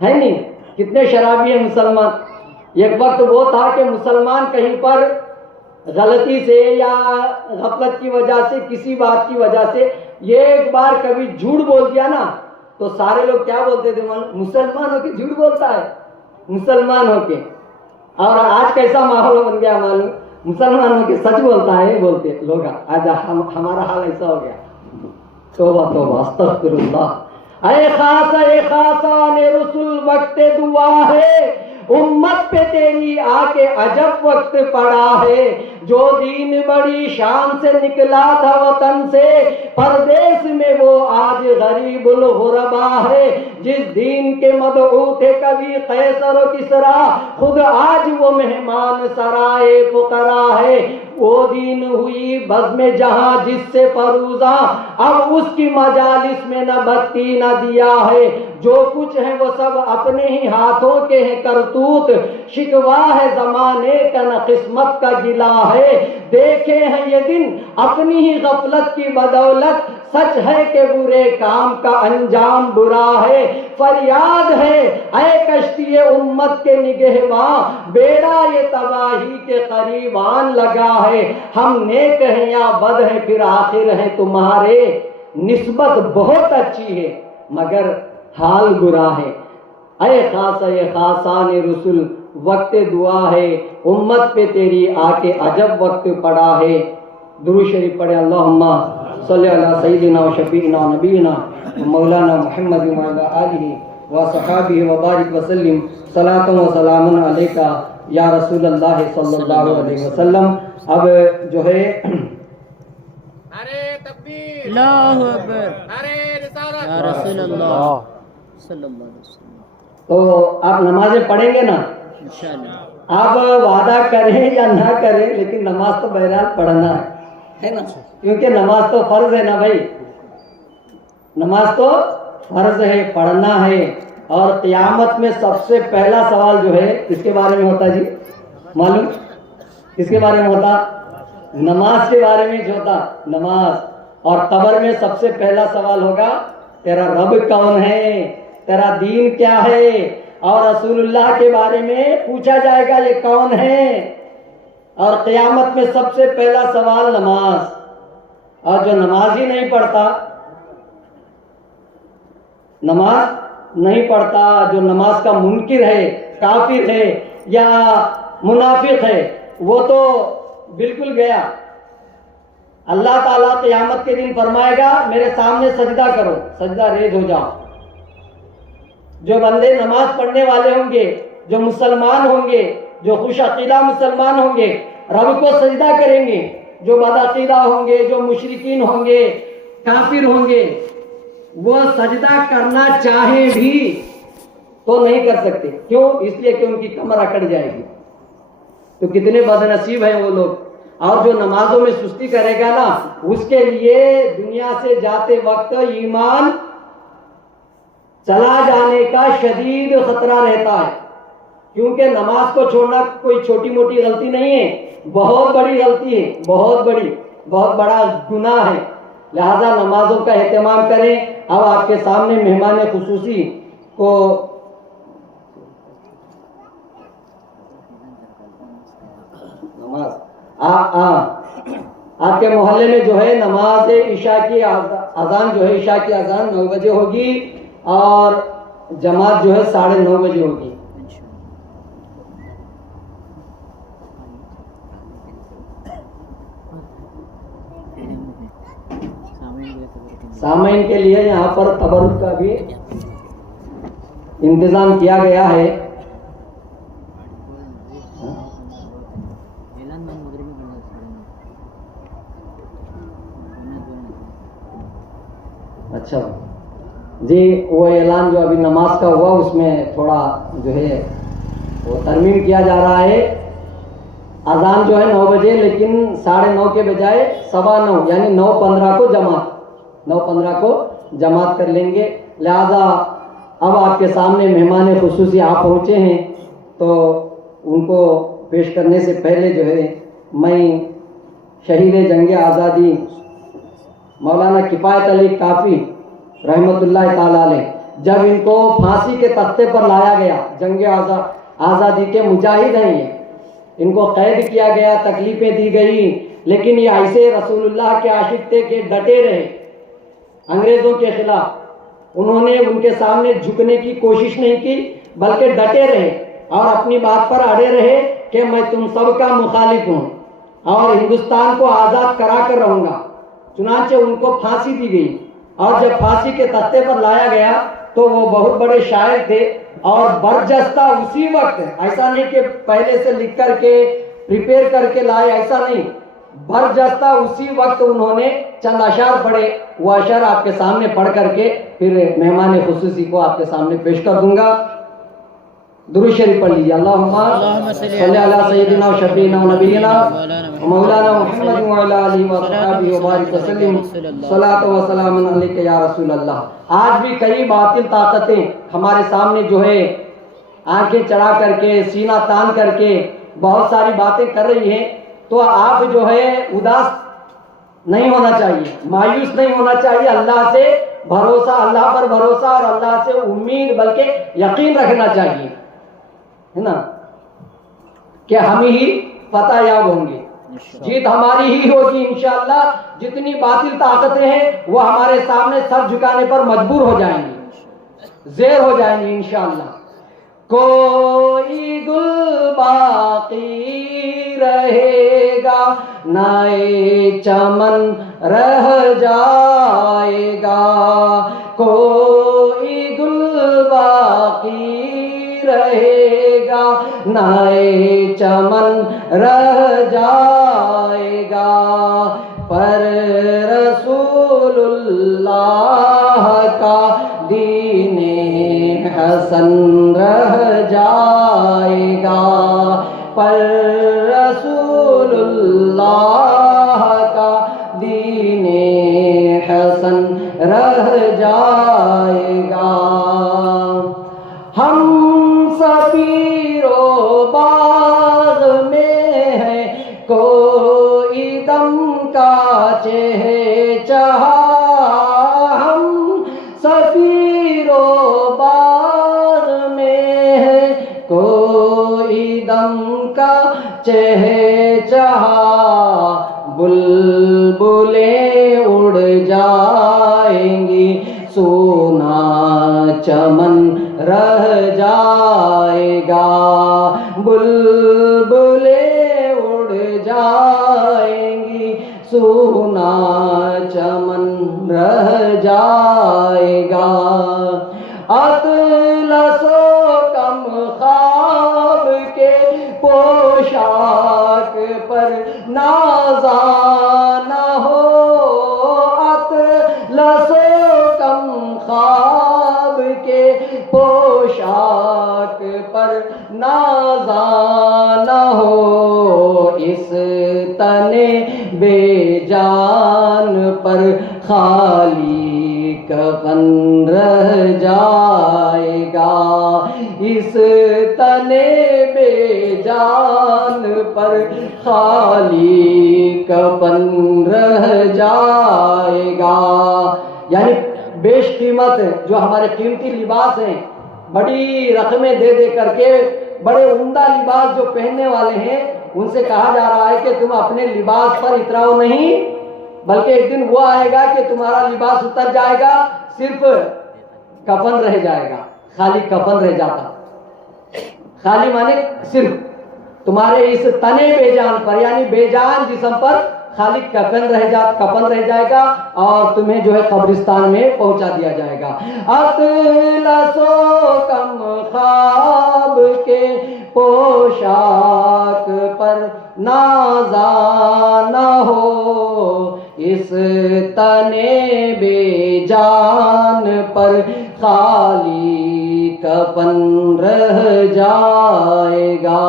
ہے نہیں؟ کتنے شرابی ہیں مسلمان۔ ایک وقت وہ تھا کہ مسلمان کہیں پر غلطی سے یا غفلت کی وجہ سے، کسی بات کی وجہ سے یہ ایک بار کبھی جھوٹ بول دیا نا، تو سارے لوگ کیا بولتے تھے؟ مسلمان ہو کے جھوٹ بولتا ہے، مسلمان ہو کے۔ اور آج کیسا ماحول بن گیا معلوم، مسلمان ہو کے سچ بولتا ہے بولتے لوگ، آج ہمارا حال ایسا ہو گیا۔ توبہ توبہ، استغفر اللہ۔ اے خاصان رسول وقت دعا ہے، امت پہ تیری آ کے عجب وقت پڑا ہے، جو دین بڑی شان سے نکلا تھا وطن سے، پردیس میں وہ آج غریب الغربا ہے، جس دین کے مدعو تھے کبھی قیصر و کسریٰ، خود آج وہ مہمان سرائے فقراء ہے، وہ دین ہوئی بزم جہاں جس سے فروزاں، اب اس کی مجالس میں نہ بتی نہ دیا ہے، جو کچھ ہے وہ سب اپنے ہی ہاتھوں کے ہیں کرتوت، شکوا ہے زمانے کا نہ قسمت کا گلا ہے، دیکھے ہیں یہ دن اپنی ہی غفلت کی بدولت، سچ ہے کہ برے کام کا انجام برا ہے، فریاد ہے اے کشتی امت کے نگہباں، بیڑا یہ تباہی کے قریب آن لگا ہے، ہم نیک ہیں یا بد ہیں پھر آخر ہیں تمہارے، نسبت بہت اچھی ہے مگر حال برا ہے، اے خاصہ خاصان رسول وقت دعا ہے، امت پہ تیری آ کے عجب وقت پڑا ہے۔ درود شریف پڑھے، اللہم صلی علی سیدنا و شفیعنا و نبینا مولانا محمد وعلی آلہ و صحابہ وبارک وسلم، صلاۃ و سلام علیکہ یا رسول اللہ صلی اللہ علیہ وسلم۔ اب جو ہے اللہ اکبر، یا رسول اللہ صلی اللہ علیہ وسلم۔ تو آپ نمازیں پڑھیں گے نا، انشاءاللہ آپ وعدہ کریں یا نہ کریں لیکن نماز تو بہرحال پڑھنا ہے نا، کیونکہ نماز تو فرض ہے نا بھائی، نماز تو فرض ہے، پڑھنا ہے۔ اور قیامت میں سب سے پہلا سوال جو ہے کس کے بارے میں ہوتا جی معلوم؟ کس کے بارے میں ہوتا؟ نماز کے بارے میں جو ہوتا نماز۔ اور قبر میں سب سے پہلا سوال ہوگا تیرا رب کون ہے، تیرا دین کیا ہے، اور رسول اللہ کے بارے میں پوچھا جائے گا یہ کون ہے۔ اور قیامت میں سب سے پہلا سوال نماز، اور جو نماز ہی نہیں پڑھتا، نماز نہیں پڑھتا، جو نماز کا منکر ہے، کافر ہے یا منافق ہے، وہ تو بالکل گیا۔ اللہ تعالیٰ قیامت کے دن فرمائے گا میرے سامنے سجدہ کرو، سجدہ ریز ہو جاؤ۔ جو بندے نماز پڑھنے والے ہوں گے، جو مسلمان ہوں گے، جو خوش عقیدہ مسلمان ہوں گے، رب کو سجدہ کریں گے۔ جو بد عقیدہ ہوں گے، جو مشرکین ہوں گے، کافر ہوں گے، وہ سجدہ کرنا چاہیں بھی تو نہیں کر سکتے۔ کیوں؟ اس لیے کہ ان کی کمر اکڑ جائے گی۔ تو کتنے بد نصیب ہیں وہ لوگ۔ اور جو نمازوں میں سستی کرے گا نا، اس کے لیے دنیا سے جاتے وقت ایمان چلا جانے کا شدید خطرہ رہتا ہے، کیونکہ نماز کو چھوڑنا کوئی چھوٹی موٹی غلطی نہیں ہے، بہت بڑی غلطی ہے، بہت بڑا گناہ ہے۔ لہذا نمازوں کا اہتمام کریں۔ اب آپ کے سامنے مہمان خصوصی کو نماز آپ کے محلے میں جو ہے نماز عشاء کی اذان جو ہے، عشاء کی اذان 9 بجے ہوگی اور جماعت جو ہے 9:30 بجے ہوگی۔ سامعین کے لیے یہاں پر تبرک کا بھی انتظام کیا گیا ہے۔ اچھا جی، وہ اعلان جو ابھی نماز کا ہوا اس میں تھوڑا جو ہے وہ ترمیم کیا جا رہا ہے۔ اذان جو ہے 9 بجے، لیکن 9:30 کے بجائے 9:15 یعنی 9:15 کو 9:15 کو جماعت کر لیں گے۔ لہذا اب آپ کے سامنے مہمان خصوصی آپ پہنچے ہیں، تو ان کو پیش کرنے سے پہلے جو ہے میں شہید جنگ آزادی مولانا کفایت علی کافی رحمت اللہ تعالی علیہ، جب ان کو پھانسی کے تختے پر لایا گیا، جنگ آزادی کے مجاہد ہیں یہ، ان کو قید کیا گیا، تکلیفیں دی گئی، لیکن یہ ایسے رسول اللہ کے عاشق تھے کہ ڈٹے رہے انگریزوں کے خلاف۔ انہوں نے ان کے سامنے جھکنے کی کوشش نہیں کی، بلکہ ڈٹے رہے اور اپنی بات پر اڑے رہے کہ میں تم سب کا مخالف ہوں اور ہندوستان کو آزاد کرا کر رہوں گا۔ چنانچہ ان کو پھانسی دی گئی، اور جب پھانسی کے تختے پر لایا گیا تو وہ بہت بڑے شاعر تھے، اور برجستہ اسی وقت، ایسا نہیں کہ پہلے سے لکھ کر کے پریپیئر کر کے لائے، ایسا نہیں، برجستہ اسی وقت انہوں نے چند اشعار پڑھے۔ وہ اشعار آپ کے سامنے پڑھ کر کے پھر مہمان خصوصی کو آپ کے سامنے پیش کر دوں گا۔ درود شریف پڑھ لیجیے. اللہم صلی علی سیدنا و شفیعنا و نبینا و مولانا محمد و علی آلہ و صحبہ و بارک وسلم. صلاۃ و سلام علیک یا رسول اللہ. آج بھی کئی باطل طاقتیں ہمارے سامنے جو ہے آنکھیں چڑھا کر کے سینہ تان کر کے بہت ساری باتیں کر رہی ہیں. تو آپ جو ہے اداس نہیں ہونا چاہیے, مایوس نہیں ہونا چاہیے. اللہ سے بھروسہ, اللہ پر بھروسہ اور اللہ سے امید بلکہ یقین رکھنا چاہیے, ہے نا, کہ ہم ہی فتح یاب ہوں گے, جیت ہماری ہی ہوگی انشاءاللہ. جتنی باطل طاقتیں ہیں وہ ہمارے سامنے سر جھکانے پر مجبور ہو جائیں گی, زیر ہو جائیں گی انشاءاللہ. کوئی گل باقی رہے گا نئے چمن رہ جائے گا, کوئی گل باقی رہے گا نئے چمن رہ جائے گا, پر رسول اللہ کا دین حسن رہ جائے گا, پر رسول اللہ کا دین حسن رہ جائے گا. ہم سفیر و باغ میں ہے کوئی دم کا چہچہا, ہم سفیر و باغ میں ہے کوئی دم کا چہچہا, بلبلیں اڑ جائیں گی سونا چمن رہ جائے گا, بلبلیں اڑ جائیں گی سونا چمن رہ جائے گا. اطلس و کم خواب کے پوشاک پر نازا نہ ہو, اطلس و کم خواب کے پوشاک پر نازا نہ ہو, اس تنے بے جان پر خالی کفن رہ جائے گا, اس تنے بے جان پر خالی کفن رہ جائے گا. یعنی بیش قیمت جو ہمارے قیمتی لباس ہیں, بڑی رقمیں دے دے کر کے بڑے عمدہ لباس جو پہننے والے ہیں, ان سے کہا جا رہا ہے کہ تم اپنے لباس پر اتراؤ نہیں, بلکہ ایک دن وہ آئے گا کہ تمہارا لباس اتر جائے گا, صرف کفن رہ جائے گا, خالی کفن رہ جاتا. خالی مانے صرف تمہارے اس تنے بے جان پر, یعنی بے جان جسم پر خالی کفن رہ جائے گا اور تمہیں جو ہے قبرستان میں پہنچا دیا جائے گا. اطلس و کم خواب کے پوشاک پر نازا نہ ہو, اس تنے بے جان پر خالی کفن رہ جائے گا.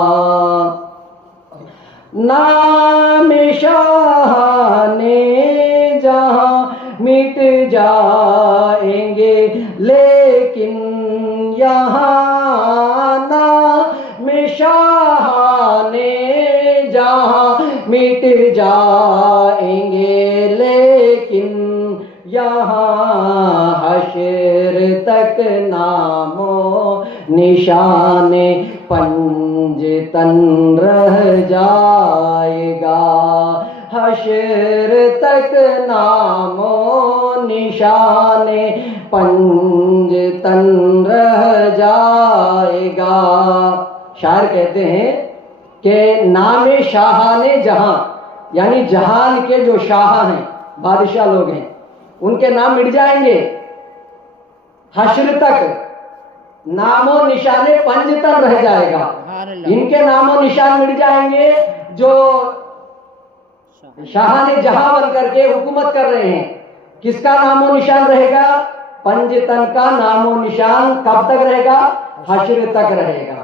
نام شاہان جہاں مٹ جائیں گے لیکن یہاں نام شاہان جہاں مٹ جائیں گے لیکن یہاں حشر تک نام و نشان پنج تن رہ جائے گا, حشر تک نام و نشان پنج تن رہ جائے گا. شاعر کہتے ہیں کہ نام شاہان جہاں, یعنی جہان کے جو شاہ ہیں, بادشاہ لوگ ہیں, ان کے نام مٹ جائیں گے, حشر تک نام و نشان پنج تن رہ جائے گا. ان کے نام و نشان مٹ جائیں گے جو شاہان جہاں بن کر کے حکومت کر رہے ہیں. کس کا نام و نشان رہے گا؟ پنج تن کا نام و نشان کب تک رہے گا؟ حشر تک رہے گا.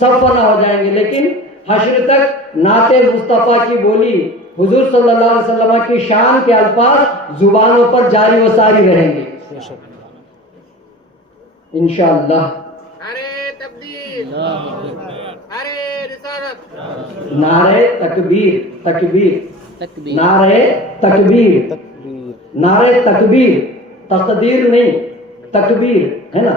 سب فنا ہو جائیں گے، لیکن حشر تک نعت مصطفیٰ کی بولی، حضور صلی اللہ علیہ وسلم کی شان کے الفاظ زبانوں پر جاری و ساری رہیں گے انشاءاللہ۔ نعرے تکبیر، نعرے رسالت، نعرے تکبیر، تکبیر، تکبیر، نعرے تکبیر، نعرے تکبیر، تقدیر نہیں، تکبیر ہے نا،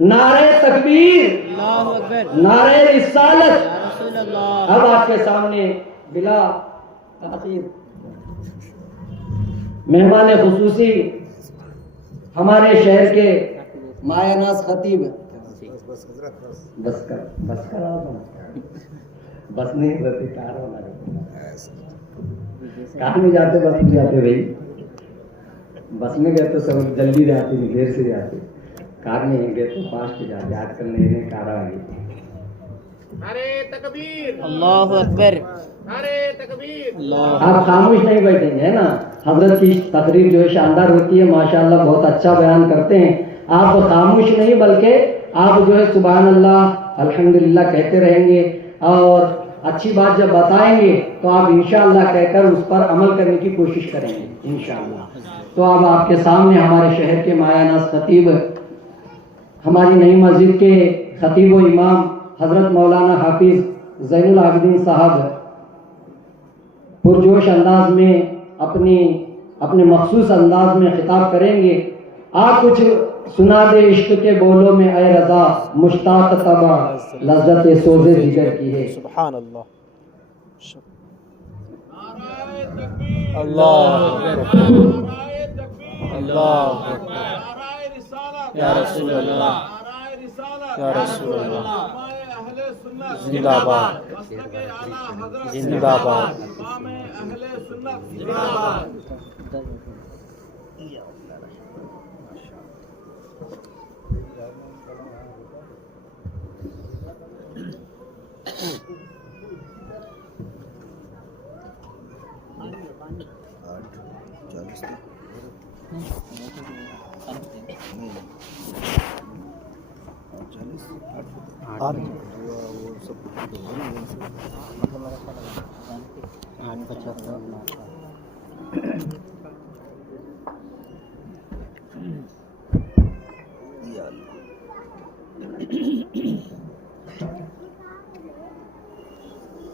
نعرے تکبیر، اللہ اکبر، نعرے رسالت۔ یا رسول اللہ، اب آپ کے سامنے بلا تاخیر مہمان خصوصی ہمارے شہر کے مایہ ناز خطیب، بس کر بس نہیں رہتے کار کار میں جاتے، بس میں جاتے بھائی، بس میں گئے تو سب جلدی جاتے نہیں، دیر سے جاتے، کار میں گئے تو فاسٹ جاتے، آج کل نہیں کار آ گئی۔ نعرے تکبیر، اللہ اکبر، نعرے تکبیر، اللہ، آپ خاموش نہیں بیٹھیں گے، ہے نا؟ حضرت کی تقریر جو ہے شاندار ہوتی ہے، ماشاءاللہ بہت اچھا بیان کرتے ہیں۔ آپ خاموش نہیں بلکہ آپ جو ہے سبحان اللہ الحمدللہ کہتے رہیں گے، اور اچھی بات جب بتائیں گے تو آپ انشاءاللہ کہہ کر اس پر عمل کرنے کی کوشش کریں گے انشاءاللہ۔ تو اب آپ کے سامنے ہمارے شہر کے مایہ ناز خطیب، ہماری نئی مسجد کے خطیب و امام حضرت مولانا حافظ زین العابدین صاحب پرجوش انداز میں اپنے مخصوص انداز میں خطاب کریں گے۔ آپ کچھ سنا دے عشق کے بولوں میں اے رضا، مشتاق طبع لذت سوز جگر کی ہے۔ سبحان اللہ، نعرے تکبیر، اللہ نعرے تکبیر، اللہ نعرے رسالت، یا رسول اللہ، نعرے رسالت، یا رسول اللہ، امام اہل سنت زندہ باد، مسلک اعلیٰ حضرت زندہ باد، امام اہل سنت زندہ باد۔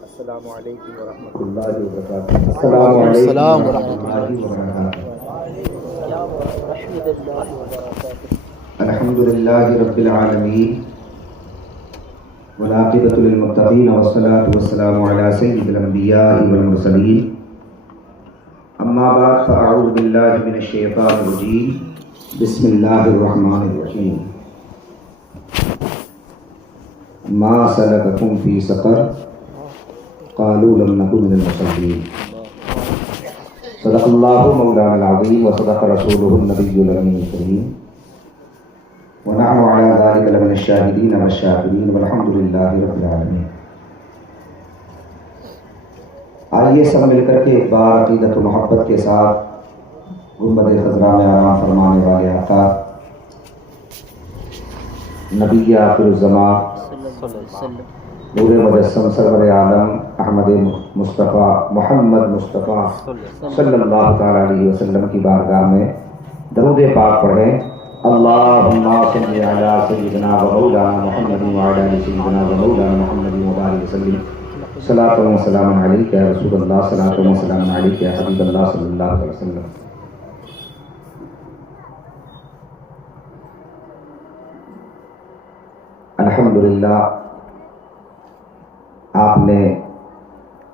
السلام علیکم ورحمۃ اللہ وبرکاتہ۔ السلام السلام علیکم ورحمۃ اللہ وبرکاتہ۔ الحمد للہ رب العالمین والعاقبۃ للمتقین والصلاۃ والسلام علی سید الانبیاء والمرسلین، اما بعد فاعوذ باللہ من الشیطان الرجیم، بسم اللہ الرحمن الرحیم۔ ما سلککم فی سقر قالوا لم نک من المصلین۔ صدق اللہ مولانا العظیم وصدق رسولہ النبی الامین الکریم، ونحن على ذلك لمن الشاهدين والشاكرين والحمد لله رب العالمین۔ آئیے سب مل کر کے ایک بار عقیدت و محبت کے ساتھ گنبد خضرا میں آرام فرمانے والے آقا نبی آخر الزمان نور مجسم سرور عالم احمد مصطفیٰ محمد مصطفیٰ صلی اللہ تعالیٰ علیہ وسلم کی بارگاہ میں درود پاک پڑھیں۔ اللہم صلی علی سیدنا و مولانا محمد وعلی آل سیدنا و مولانا محمد وبارک وسلم۔ صلاۃ و سلام علیک یا رسول اللہ، صلاۃ و سلام علیک یا حبیب اللہ صلی اللہ علیہ وسلم۔ الحمدللہ آپ نے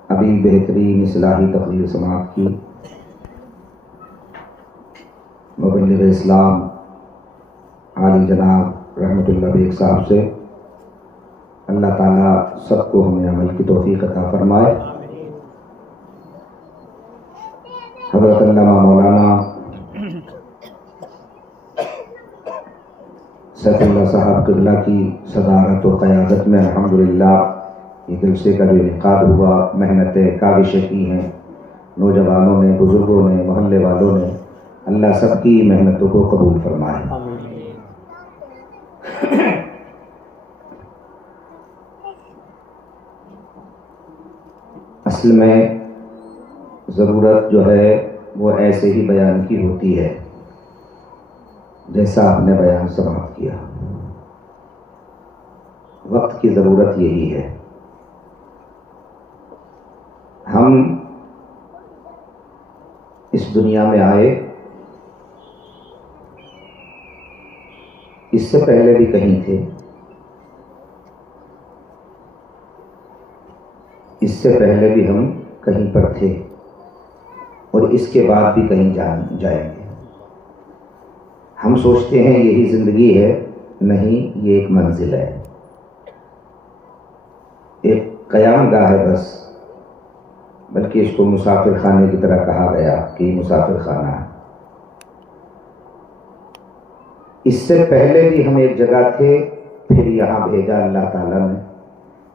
ابھی بہترین اصلاحی تقریر سماعت کی۔ مبلغ اسلام عالی جناب رحمت اللہ بیگ صاحب سے اللہ تعالیٰ سب کو ہمیں عمل کی توفیق عطا فرمائے۔ حضرت علامہ مولانا سیف اللہ صاحب قبلہ کی صدارت و قیادت میں الحمدللہ یہ جلسے کا جو انعقاد ہوا، محنتیں کاوشیں کی ہیں نوجوانوں نے، بزرگوں نے، محلے والوں نے، اللہ سب کی محنتوں کو قبول فرمائے۔ اصل میں ضرورت جو ہے وہ ایسے ہی بیان کی ہوتی ہے جیسا آپ نے بیان سماعت کیا. وقت کی ضرورت یہی ہے. ہم اس دنیا میں آئے، اس سے پہلے بھی کہیں تھے، اس سے پہلے بھی ہم کہیں پر تھے، اور اس کے بعد بھی کہیں جائیں گے. ہم سوچتے ہیں یہی زندگی ہے، نہیں، یہ ایک منزل ہے، ایک قیام گاہ ہے بس، بلکہ اس کو مسافر خانے کی طرح کہا گیا کہ یہ مسافر خانہ ہے. اس سے پہلے بھی ہم ایک جگہ تھے، پھر یہاں بھیجا اللہ تعالیٰ نے،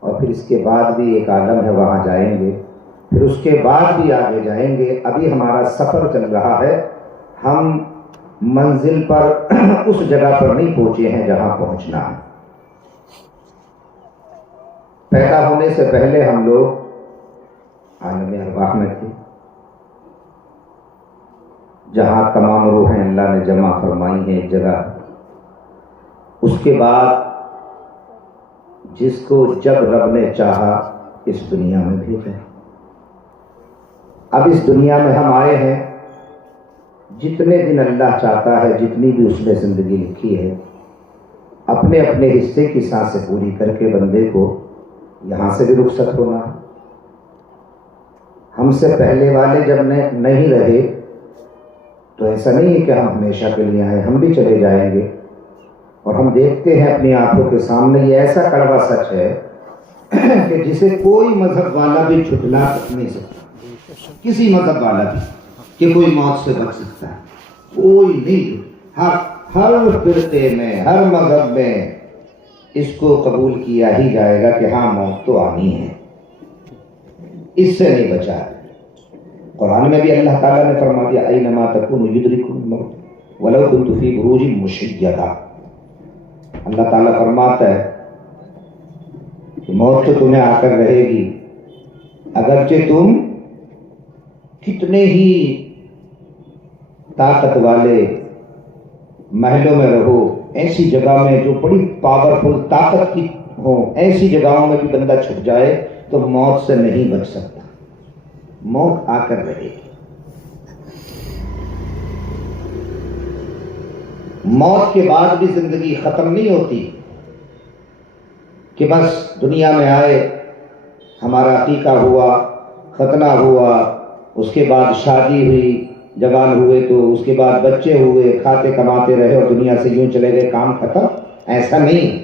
اور پھر اس کے بعد بھی ایک عالم ہے، وہاں جائیں گے، پھر اس کے بعد بھی آگے جائیں گے. ابھی ہمارا سفر چل رہا ہے، ہم منزل پر اس جگہ پر نہیں پہنچے ہیں جہاں پہنچنا ہے. پیدا ہونے سے پہلے ہم لوگ عالم ارواح میں تھے، جہاں تمام روحیں اللہ نے جمع فرمائی ہیں ایک جگہ. اس کے بعد جس کو جب رب نے چاہا اس دنیا میں بھیجا. اب اس دنیا میں ہم آئے ہیں، جتنے دن اللہ چاہتا ہے، جتنی بھی اس نے زندگی لکھی ہے، اپنے اپنے حصے کی سانسیں پوری کر کے بندے کو یہاں سے بھی رخصت ہونا ہے. ہم سے پہلے والے جب نہیں رہے تو ایسا نہیں ہے کہ ہم ہمیشہ کے لیے آئے، ہم بھی چلے جائیں گے. اور ہم دیکھتے ہیں اپنی آنکھوں کے سامنے، یہ ایسا کڑوا سچ ہے کہ جسے کوئی مذہب والا بھی جھٹلا نہیں سکتا، کسی مذہب والا بھی، کہ کوئی موت سے بچ سکتا ہے، کوئی نہیں. ہر فرقے میں، ہر مذہب میں اس کو قبول کیا ہی جائے گا کہ ہاں موت تو آنی ہے، اس سے نہیں بچا ہے. قرآن میں بھی اللہ تعالیٰ نے فرما دیا اینما تکونوا یدرککم الموت ولو کنتم فی بروج مشیدہ. اللہ تعالیٰ فرماتا ہے کہ موت تو تمہیں آ کر رہے گی، اگرچہ تم کتنے ہی طاقت والے محلوں میں رہو، ایسی جگہ میں جو بڑی پاورفل طاقت کی ہوں، ایسی جگہوں میں بھی بندہ چھپ جائے تو موت سے نہیں بچ سکتا. موت آ کر رہے گی. موت کے بعد بھی زندگی ختم نہیں ہوتی کہ بس دنیا میں آئے، ہمارا عقیقہ ہوا، ختنہ ہوا، اس کے بعد شادی ہوئی، جوان ہوئے تو اس کے بعد بچے ہوئے، کھاتے کماتے رہے اور دنیا سے یوں چلے گئے، کام ختم. ایسا نہیں.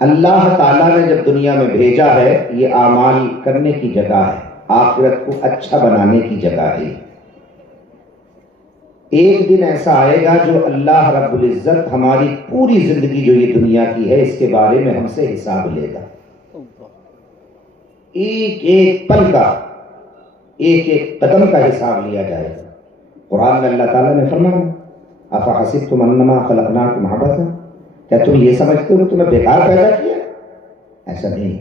اللہ تعالیٰ نے جب دنیا میں بھیجا ہے، یہ اعمال کرنے کی جگہ ہے، آخرت کو اچھا بنانے کی جگہ ہے. ایک دن ایسا آئے گا جو اللہ رب العزت ہماری پوری زندگی جو یہ دنیا کی ہے اس کے بارے میں ہم سے حساب لے گا. ایک ایک پل کا، ایک ایک قدم کا حساب لیا جائے گا. قرآن میں اللہ تعالیٰ نے فرمایا افحسبتم انما خلقناکم عبثا، کیا تم یہ سمجھتے ہو کہ تمہیں بیکار پیدا کیا؟ ایسا نہیں.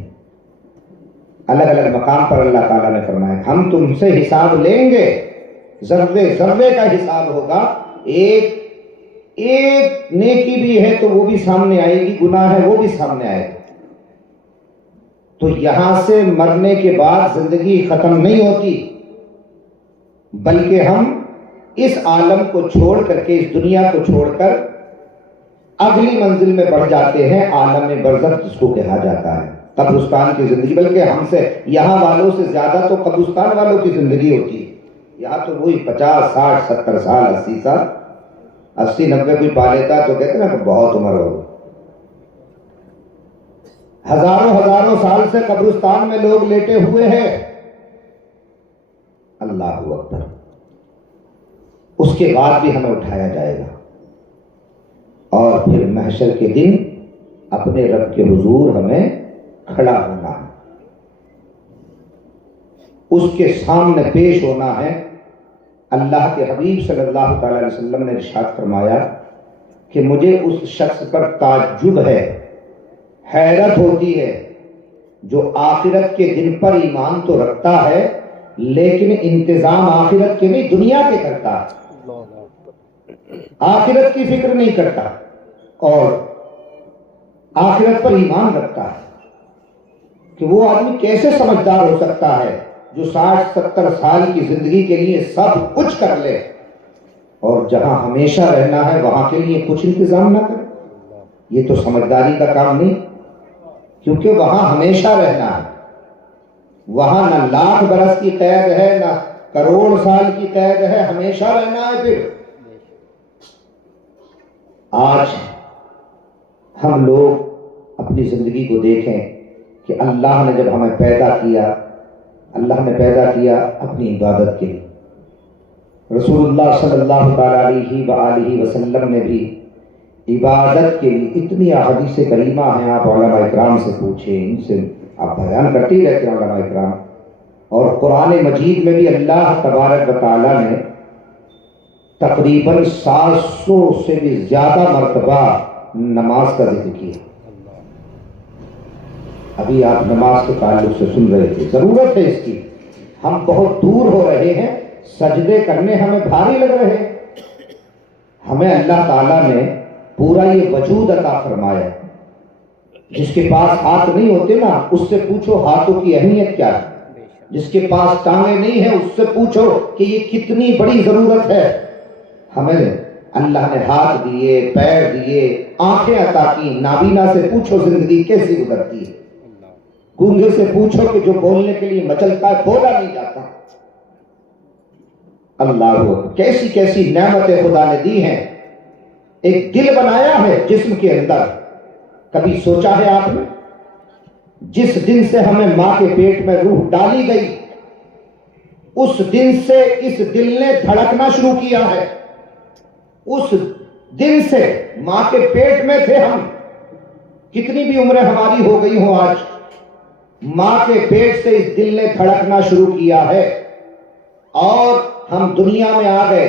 الگ الگ مقام پر اللہ تعالیٰ نے فرمایا ہم تم سے حساب لیں گے، ذرے ذرے کا حساب ہوگا. ایک نیکی بھی ہے تو وہ بھی سامنے آئے گی، گناہ ہے وہ بھی سامنے آئے گا. تو یہاں سے مرنے کے بعد زندگی ختم نہیں ہوتی، بلکہ ہم اس عالم کو چھوڑ کر کے، اس دنیا کو چھوڑ کر اگلی منزل میں بڑھ جاتے ہیں، عالم برزخ جس کو کہا جاتا ہے، قبرستان کی زندگی. بلکہ ہم سے یہاں والوں سے زیادہ تو قبرستان والوں کی زندگی ہوتی ہے. یہاں تو وہی 50 60 70 سال 80 سال 80 90 کوئی پا لیتا تو کہتے نا کہ بہت عمر ہو. ہزاروں سال سے قبرستان میں لوگ لیٹے ہوئے ہیں. اللہ اکبر. اس کے بعد بھی ہمیں اٹھایا جائے گا اور پھر محشر کے دن اپنے رب کے حضور ہمیں کھڑا ہونا ہے، اس کے سامنے پیش ہونا ہے. اللہ کے حبیب صلی اللہ تعالی علیہ وسلم نے ارشاد فرمایا کہ مجھے اس شخص پر تعجب ہے، حیرت ہوتی ہے جو آخرت کے دن پر ایمان تو رکھتا ہے لیکن انتظام آخرت کے نہیں دنیا کے کرتا ہے، آخرت کی فکر نہیں کرتا اور آخرت پر ایمان رکھتا ہے، کہ وہ آدمی کیسے سمجھدار ہو سکتا ہے جو 60-70 سال کی زندگی کے لیے سب کچھ کر لے اور جہاں ہمیشہ رہنا ہے وہاں کے لیے کچھ انتظام نہ کرے۔ یہ تو سمجھداری کا کام نہیں، کیونکہ وہاں ہمیشہ رہنا ہے، وہاں نہ لاکھ برس کی قید ہے نہ کروڑ سال کی قید ہے، ہمیشہ رہنا ہے۔ پھر آج ہم لوگ اپنی زندگی کو دیکھیں کہ اللہ نے جب ہمیں پیدا کیا، اللہ نے پیدا کیا اپنی عبادت کے لیے۔ رسول اللہ صلی اللہ تعالیٰ علیہ وآلہ وسلم نے بھی عبادت کے لیے اتنی احادیث کریمہ ہیں، آپ علماء اکرام سے پوچھیں، ان سے آپ بیان کرتے ہی رہتے ہیں علماء اکرام، اور قرآن مجید میں بھی اللہ تبارک و تعالیٰ نے تقریباً 700 سے بھی زیادہ مرتبہ نماز کا ذکر کیا۔ ابھی آپ نماز کے تعلق سے سن رہے تھے، ضرورت ہے اس کی، ہم بہت دور ہو رہے ہیں، سجدے کرنے ہمیں بھاری لگ رہے ہیں۔ ہمیں اللہ تعالیٰ نے پورا یہ وجود عطا فرمایا۔ جس کے پاس ہاتھ نہیں ہوتے نا، اس سے پوچھو ہاتھوں کی اہمیت کیا ہے۔ جس کے پاس ٹانگیں نہیں ہیں، اس سے پوچھو کہ یہ کتنی بڑی ضرورت ہے۔ ہمیں اللہ نے ہاتھ دیے، پیر دیے، آنکھیں عطا کی۔ نابینا سے پوچھو زندگی کیسی گزرتی ہے، گونگے سے پوچھو کہ جو بولنے کے لیے مچلتا ہے بولا نہیں جاتا۔ اللہ کیسی کیسی نعمتیں خدا نے دی ہیں۔ ایک دل بنایا ہے جسم کے اندر، کبھی سوچا ہے آپ نے؟ جس دن سے ہمیں ماں کے پیٹ میں روح ڈالی گئی، اس دن سے اس دل نے دھڑکنا شروع کیا ہے۔ اس دن سے ماں کے پیٹ میں تھے ہم، کتنی بھی عمریں ہماری ہو گئی ہوں، آج ماں کے پیٹ سے اس دل نے دھڑکنا شروع کیا ہے، اور ہم دنیا میں آ گئے۔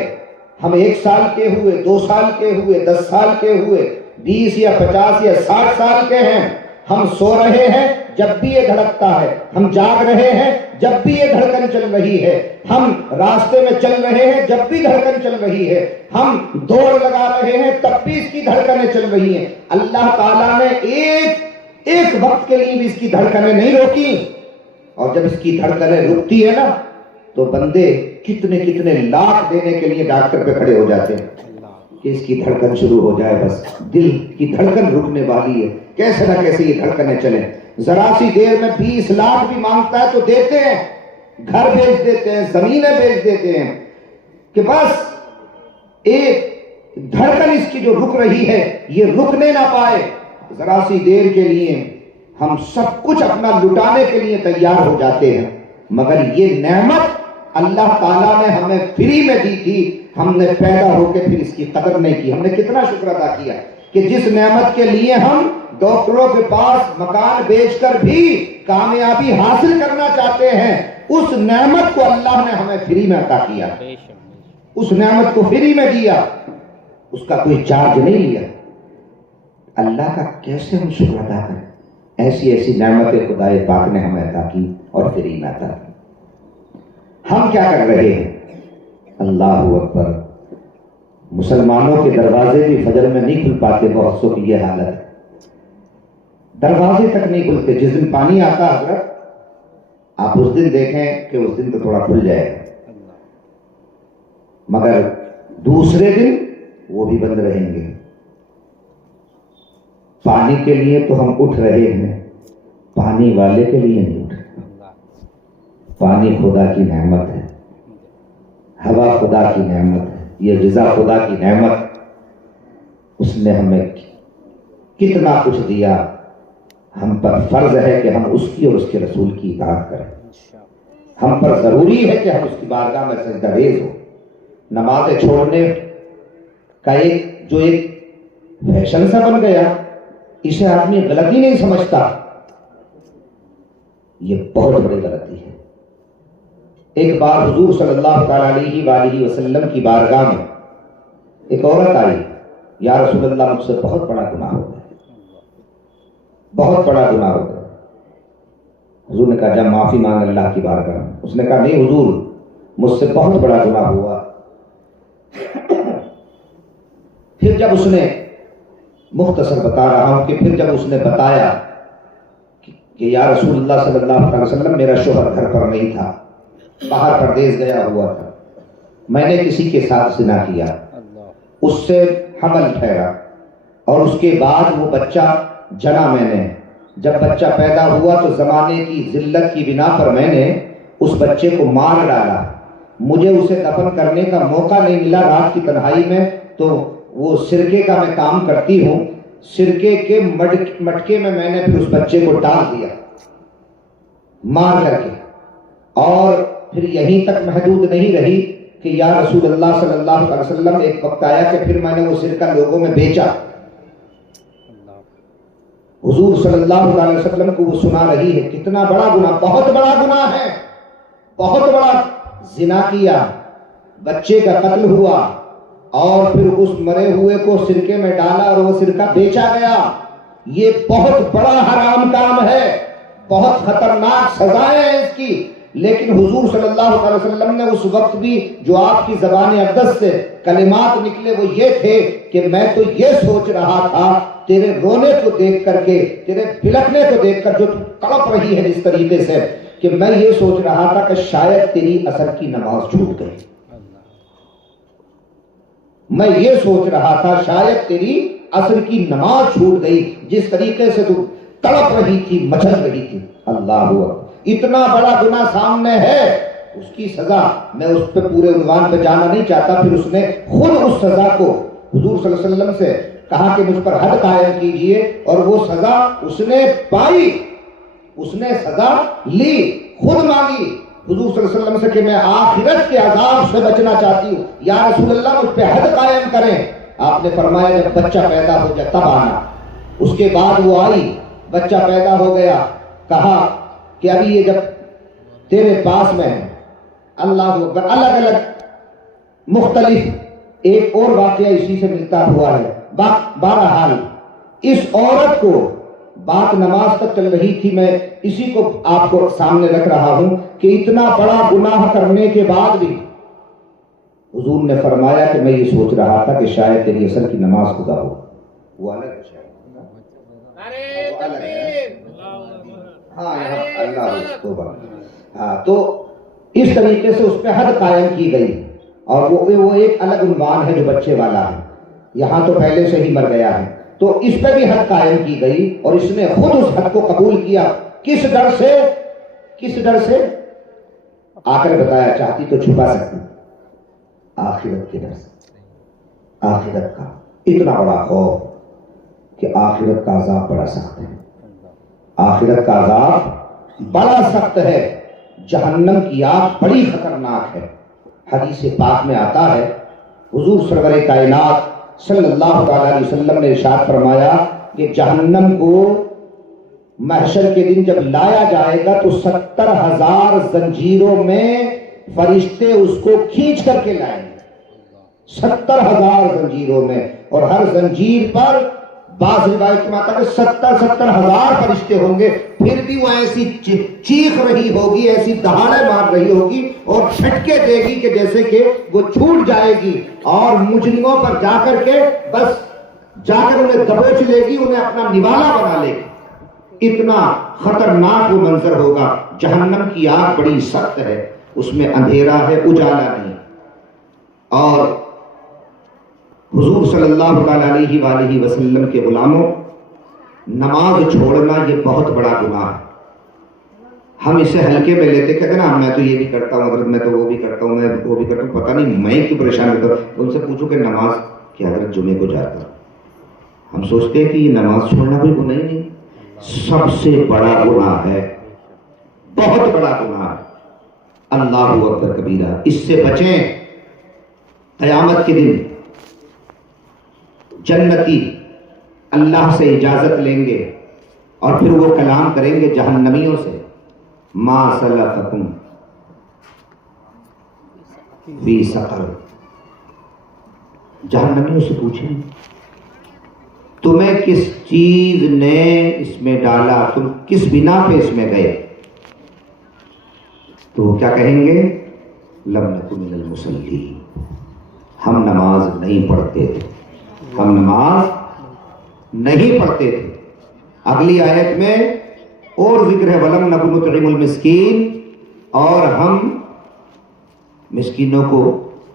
ہم 1 سال کے ہوئے، 2 سال کے ہوئے، 10 سال کے ہوئے، 20 یا 50 یا 60 سال کے ہیں۔ ہم سو رہے ہیں جب بھی یہ دھڑکتا ہے، ہم جاگ رہے ہیں جب بھی یہ دھڑکن چل رہی ہے، ہم راستے میں چل رہے ہیں جب بھی دھڑکن چل رہی ہے، ہم دوڑ لگا رہے ہیں تب بھی اس کی دھڑکنیں چل رہی ہیں۔ اللہ تعالیٰ نے ایک وقت کے لیے بھی اس کی دھڑکنیں نہیں روکی، اور جب اس کی دھڑکنیں رکتی ہے نا تو بندے کتنے لاکھ دینے کے لیے ڈاکٹر پہ کھڑے ہو جاتے ہیں کہ اس کی دھڑکن شروع ہو جائے، بس دل کی دھڑکن رکنے والی ہے، کیسے نہ کیسے یہ دھڑکنیں چلیں۔ ذرا سی دیر میں 20 لاکھ بھی مانگتا ہے تو دیتے ہیں، گھر بھیج دیتے ہیں، زمینیں بھیج دیتے ہیں، کہ بس ایک دھڑکن اس کی جو رک رہی ہے یہ رکنے نہ پائے۔ ذرا سی دیر کے لیے ہم سب کچھ اپنا لٹانے کے لیے تیار ہو جاتے ہیں، مگر یہ نعمت اللہ تعالیٰ نے ہمیں فری میں دی تھی، ہم نے پیدا ہو کے پھر اس کی قدر نہیں کی۔ ہم نے کتنا شکر ادا کیا کہ جس نعمت کے لیے ہم ڈاکٹروں کے پاس مکان بیچ کر بھی کامیابی حاصل کرنا چاہتے ہیں، اس نعمت کو اللہ نے ہمیں فری میں عطا کیا، اس نعمت کو فری میں دیا، اس کا کوئی چارج نہیں لیا۔ اللہ کا کیسے ہم شکر ادا کریں؟ ایسی نعمتیں خدا پاک نے ہمیں عطا کی اور فری میں عطا کی۔ ہم کیا کر رہے ہیں؟ اللہ اکبر، مسلمانوں کے دروازے بھی فجر میں نہیں کھل پاتے، بہت سو کی یہ حالت ہے، دروازے تک نہیں کھلتے۔ جس دن پانی آتا حضرت، آپ اس دن دیکھیں کہ اس دن تو تھوڑا کھل جائے گا، مگر دوسرے دن وہ بھی بند رہیں گے۔ پانی کے لیے تو ہم اٹھ رہے ہیں، پانی والے کے لیے نہیں اٹھ رہے۔ پانی خدا کی نعمت ہے، ہوا خدا کی نعمت ہے، یہ غذا خدا کی نعمت، اس نے ہمیں کتنا کچھ دیا۔ ہم پر فرض ہے کہ ہم اس کی اور اس کے رسول کی اطاعت کریں، ہم پر ضروری ہے کہ ہم اس کی بارگاہ میں سجدہ ریز ہو۔ نمازیں چھوڑنے کا ایک فیشن سا بن گیا، اسے آدمی غلطی نہیں سمجھتا، یہ بہت بڑی غلطی ہے۔ ایک بار حضور صلی اللہ تعالیٰ علیہ وآلہ وسلم کی بارگاہ میں ایک عورت آئی، یا رسول اللہ مجھ سے بہت بڑا گناہ ہو گیا، بہت بڑا گناہ ہو گیا۔ حضور نے کہا جا معافی مانگ اللہ کی بارگاہ میں. اس نے کہا نہیں حضور مجھ سے بہت بڑا گناہ ہوا. پھر جب اس نے مختصر بتا رہا ہوں کہ پھر جب اس نے بتایا کہ یا رسول اللہ صلی اللہ علیہ وسلم میرا شوہر گھر پر نہیں تھا, باہر پردیس گیا ہوا تھا, میں نے کسی کے ساتھ زنا کیا, اس سے حمل ٹھہرا اور اس کے بعد وہ بچہ جنا میں نے. جب بچہ پیدا ہوا تو زمانے کی ذلت کی بنا پر میں نے اس بچے کو مار ڈالا. مجھے اسے دفن کرنے کا موقع نہیں ملا رات کی تنہائی میں, تو وہ سرکے کا میں کام کرتی ہوں, سرکے کے مٹکے میں نے پھر اس بچے کو ڈال دیا مار کر کے. اور پھر یہیں تک محدود نہیں رہی کہ یا رسول اللہ صلی اللہ علیہ وسلم ایک وقت آیا کہ پھر میں نے وہ سرکہ لوگوں میں بیچا. حضور صلی اللہ علیہ وسلم کو وہ سنا رہی ہے کتنا بڑا گناہ, بہت بڑا گناہ ہے, بہت بڑا زنا کیا, بچے کا قتل ہوا اور پھر اس مرے ہوئے کو سرکے میں ڈالا اور وہ سرکہ بیچا گیا. یہ بہت بڑا حرام کام ہے, بہت خطرناک سزائیں ہیں اس کی. لیکن حضور صلی اللہ علیہ وسلم نے اس وقت بھی جو آپ کی زبان اقدس سے کلمات نکلے وہ یہ تھے کہ میں تو یہ سوچ رہا تھا تیرے رونے کو دیکھ کر کے, تیرے بھلکنے کو دیکھ کر جو تو تڑپ رہی ہے جس طریقے سے, کہ میں یہ سوچ رہا تھا کہ شاید تیری عصر کی نماز چھوٹ گئی. میں یہ سوچ رہا تھا شاید تیری عصر کی نماز چھوٹ گئی جس طریقے سے تو تڑپ رہی تھی, مچل رہی تھی. اللہ اکبر, اتنا بڑا گناہ سامنے ہے, اس کی سزا میں اس پہ پورے عنوان پہ جانا نہیں چاہتا. پھر اس نے خود اس سزا کو حضور صلی اللہ علیہ وسلم سے کہا کہ مجھ پر حد قائم کیجئے, اور وہ سزا اس نے پائی, اس نے سزا لی, خود مانگی حضور صلی اللہ علیہ وسلم سے کہ میں آخرت کے عذاب سے بچنا چاہتی ہوں, یا رسول اللہ مجھ پہ حد قائم کریں. آپ نے فرمایا جب بچہ پیدا ہو جائے تب آنا. اس کے بعد وہ آئی, بچہ پیدا ہو گیا, کہا کہ ابھی یہ جب تیرے پاس میں ہے, اللہ اکبر, الگ الگ مختلف. ایک اور واقعہ اسی سے ملتا ہوا ہے. بہرحال اس عورت کو بات نماز تک چل رہی تھی, میں اسی کو آپ کو سامنے رکھ رہا ہوں کہ اتنا بڑا گناہ کرنے کے بعد بھی حضور نے فرمایا کہ میں یہ سوچ رہا تھا کہ شاید تیری عصر کی نماز خدا ہو. وہ الگ ہے شاید, تو اس طریقے سے اس پہ حد قائم کی گئی, اور وہ ایک الگ عنوان ہے جو بچے والا ہے. یہاں تو پہلے سے ہی مر گیا ہے, تو اس پہ بھی حد قائم کی گئی, اور اس نے خود اس حد کو قبول کیا. کس ڈر سے, کس ڈر سے آ کر بتایا, چاہتی تو چھپا سکتی, آخرت کے ڈر سے. آخرت کا اتنا بڑا خوف کہ آخرت کا عذاب بڑا سخت ہے, آخرت کا عذاب بڑا سخت ہے, جہنم کی آگ بڑی خطرناک ہے. حدیث پاک میں آتا ہے حضور سرور کائنات صلی اللہ علیہ وسلم نے ارشاد فرمایا کہ جہنم کو محشر کے دن جب لایا جائے گا تو 70,000 زنجیروں میں فرشتے اس کو کھینچ کر کے لائیں گے. 70,000 زنجیروں میں, اور ہر زنجیر پر بعض روایت میں آتا ہے کہ 70,000 فرشتے ہوں گے. پھر بھی وہ ایسی چیخ رہی ہوگی, ایسی دہاڑے مار رہی ہوگی اور جھٹکے دے گی کہ جیسے کہ وہ چھوٹ جائے گی, اور مجرموں پر جا کر کے بس جا کر انہیں دبوچ لے گی, انہیں اپنا نوالا بنا لے گی. اتنا خطرناک وہ منظر ہوگا. جہنم کی آگ بڑی سخت ہے, اس میں اندھیرا ہے, اجالا نہیں. اور حضور صلی اللہ علیہ وآلہ وسلم کے غلاموں, نماز چھوڑنا یہ بہت بڑا گناہ ہے. ہم اسے ہلکے میں لیتے, کہتے نا میں تو یہ بھی کرتا ہوں, حضرت میں تو وہ بھی کرتا ہوں, میں وہ بھی کرتا ہوں, پتہ نہیں میں کیوں پریشان ہوتا ہوں. ان سے پوچھو کہ نماز کیا حضرت جمعے کو جاتا ہوں. ہم سوچتے ہیں کہ یہ نماز چھوڑنا کوئی گناہ ہی نہیں, سب سے بڑا گناہ ہے, بہت بڑا گناہ ہے. اللہ اکبر کبیرہ. اس سے بچیں. قیامت کے دن جنتی اللہ سے اجازت لیں گے اور پھر وہ کلام کریں گے جہنمیوں سے, ما سلککم فی سقر. جہنمیوں سے پوچھیں تمہیں کس چیز نے اس میں ڈالا, تم کس بنا پہ اس میں گئے. تو وہ کیا کہیں گے؟ لم نکن من المصلین، ہم نماز نہیں پڑھتے تھے، ہم نماز نہیں پڑھتے تھے۔ اگلی آیت میں اور ذکر ہے وَلَمْ نَكُ نُطْعِمُ الْمِسْكِينَ، اور ہم مسکینوں کو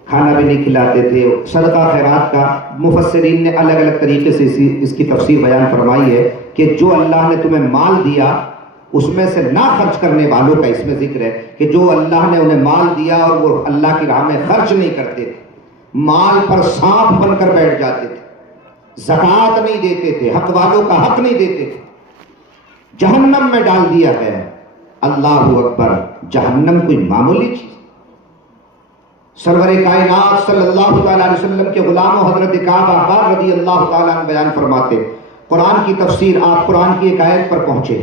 کھانا بھی نہیں کھلاتے تھے۔ صدقہ خیرات کا مفسرین نے الگ الگ طریقے سے اس کی تفسیر بیان فرمائی ہے کہ جو اللہ نے تمہیں مال دیا اس میں سے نہ خرچ کرنے والوں کا اس میں ذکر ہے کہ جو اللہ نے انہیں مال دیا اور وہ اللہ کی راہ میں خرچ نہیں کرتے تھے، مال پر سانپ بن کر بیٹھ جاتے تھے، زکوٰۃ نہیں دیتے تھے، حق والوں کا حق نہیں دیتے تھے، جہنم میں ڈال دیا گیا۔ اللہ اکبر، جہنم کوئی معمولی چیز؟ سرور کائنات صلی اللہ تعالیٰ علیہ وسلم کے غلام و حضرت کعب احبار رضی اللہ تعالیٰ عنہ بیان فرماتے، قرآن کی تفسیر، آپ قرآن کی ایک آیت پر پہنچے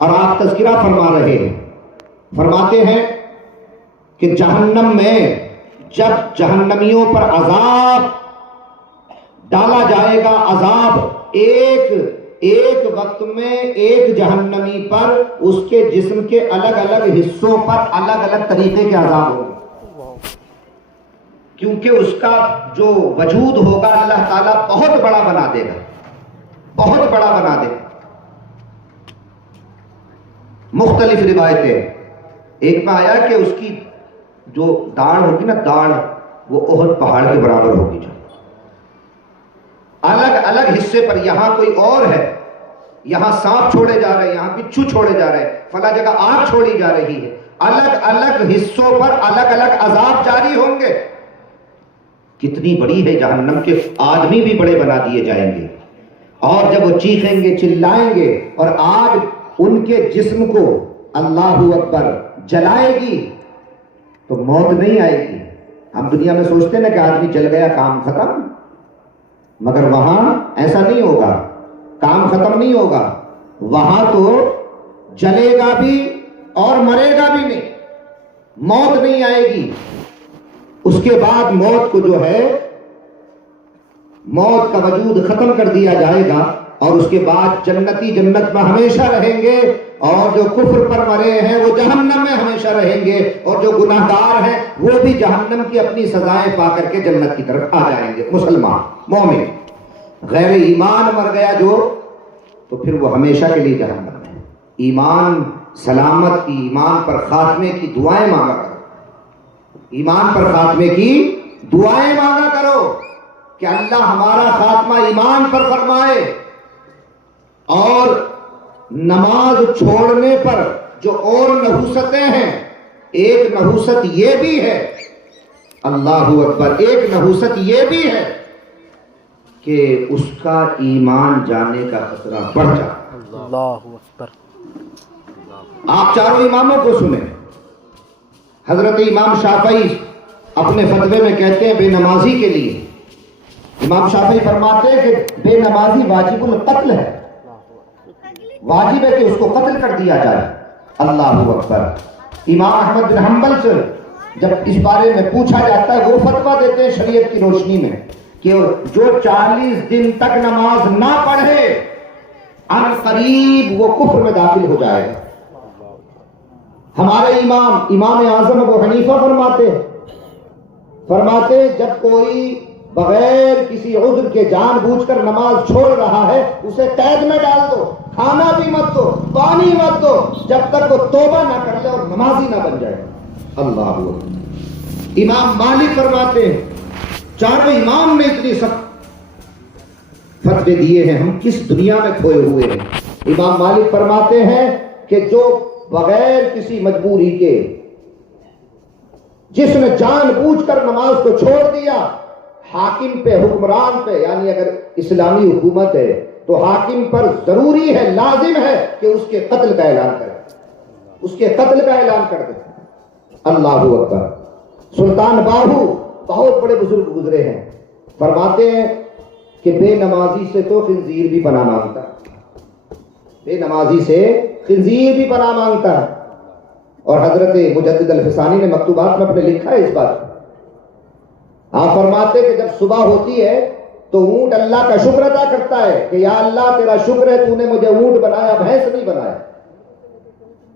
اور آپ تذکرہ فرما رہے ہیں، فرماتے ہیں کہ جہنم میں جب جہنمیوں پر عذاب ڈالا جائے گا، عذاب ایک وقت میں ایک جہنمی پر اس کے جسم کے الگ الگ حصوں پر الگ الگ طریقے کے عذاب ہوں گے، کیونکہ اس کا جو وجود ہوگا اللہ تعالیٰ بہت بڑا بنا دے گا، بہت بڑا بنا دے گا۔ مختلف روایتیں، ایک میں آیا کہ اس کی جو داڑھ ہوگی نا، داڑھ وہ احد پہاڑ کے برابر ہوگی، جو الگ الگ حصے پر، یہاں کوئی اور ہے، یہاں سانپ چھوڑے جا رہے ہیں، یہاں بچھو چھوڑے جا رہے ہیں، فلاں جگہ آگ چھوڑی جا رہی ہے، الگ الگ حصوں پر الگ الگ عذاب جاری ہوں گے۔ کتنی بڑی ہے جہنم کے آدمی بھی بڑے بنا دیے جائیں گے، اور جب وہ چیخیں گے چلائیں گے اور آگ ان کے جسم کو اللہ اکبر جلائے گی تو موت نہیں آئے گی۔ ہم دنیا میں سوچتے ہیں نا کہ آدمی جل گیا کام ختم، مگر وہاں ایسا نہیں ہوگا، کام ختم نہیں ہوگا، وہاں تو جلے گا بھی اور مرے گا بھی نہیں، موت نہیں آئے گی۔ اس کے بعد موت کو جو ہے، موت کا وجود ختم کر دیا جائے گا، اور اس کے بعد جنتی جنت میں ہمیشہ رہیں گے، اور جو کفر پر مرے ہیں وہ جہنم میں ہمیشہ رہیں گے، اور جو گناہگار ہیں وہ بھی جہنم کی اپنی سزائیں پا کر کے جنت کی طرف آ جائیں گے۔ مسلمان مومن، غیر ایمان مر گیا جو، تو پھر وہ ہمیشہ کے لیے جہنم میں۔ ایمان سلامت کی، ایمان پر خاتمے کی دعائیں مانگا کرو، ایمان پر خاتمے کی دعائیں مانگا کرو کہ اللہ ہمارا خاتمہ ایمان پر فرمائے۔ اور نماز چھوڑنے پر جو اور نحوستیں ہیں، ایک نحوست یہ بھی ہے، اللہ اکبر، ایک نحوست یہ بھی ہے کہ اس کا ایمان جانے کا خطرہ بڑھ جاتا ہے۔ اللہ اکبر۔ آپ چاروں اماموں کو سنیں، حضرت امام شافعی اپنے فتوے میں کہتے ہیں بے نمازی کے لیے، امام شافعی فرماتے ہیں کہ بے نمازی واجب القتل ہے، واجب ہے کہ اس کو قتل کر دیا جائے۔ اللہ اکبر۔ امام احمد بن حنبل سے جب اس بارے میں پوچھا جاتا ہے، وہ فتویٰ دیتے ہیں شریعت کی روشنی میں کہ جو 40 دن تک نماز نہ پڑھے ان قریب وہ کفر میں داخل ہو جائے گا۔ ہمارے امام اعظم ابو حنیفہ فرماتے جب کوئی بغیر کسی عذر کے جان بوجھ کر نماز چھوڑ رہا ہے اسے قید میں ڈال دو، کھانا بھی مت دو، پانی مت دو، جب تک وہ توبہ نہ کر لے اور نمازی نہ بن جائے۔ اللہ اکبر۔ امام مالک فرماتے ہیں، چاروں امام نے اتنی سخت فتوے دیے ہیں، ہم کس دنیا میں کھوئے ہوئے ہیں۔ امام مالک فرماتے ہیں کہ جو بغیر کسی مجبوری کے، جس نے جان بوجھ کر نماز کو چھوڑ دیا، حاکم پہ، حکمران پہ، یعنی اگر اسلامی حکومت ہے تو حاکم پر ضروری ہے، لازم ہے کہ اس کے قتل کا اعلان کرے، اس کے قتل کا اعلان کر دے۔ اللہ اکبر۔ سلطان باہو بہت بڑے بزرگ گزرے ہیں، فرماتے ہیں کہ بے نمازی سے تو خنزیر بھی پناہ مانگتا ہے، بے نمازی سے خنزیر بھی پناہ مانگتا ہے۔ اور حضرت مجدد الفسانی نے مکتوبات میں اپنے لکھا ہے اس بات۔ آپ فرماتے کہ جب صبح ہوتی ہے تو اونٹ اللہ کا شکر ادا کرتا ہے کہ یا اللہ تیرا شکر ہے تو نے مجھے اونٹ بنایا، بھینس نہیں بنایا۔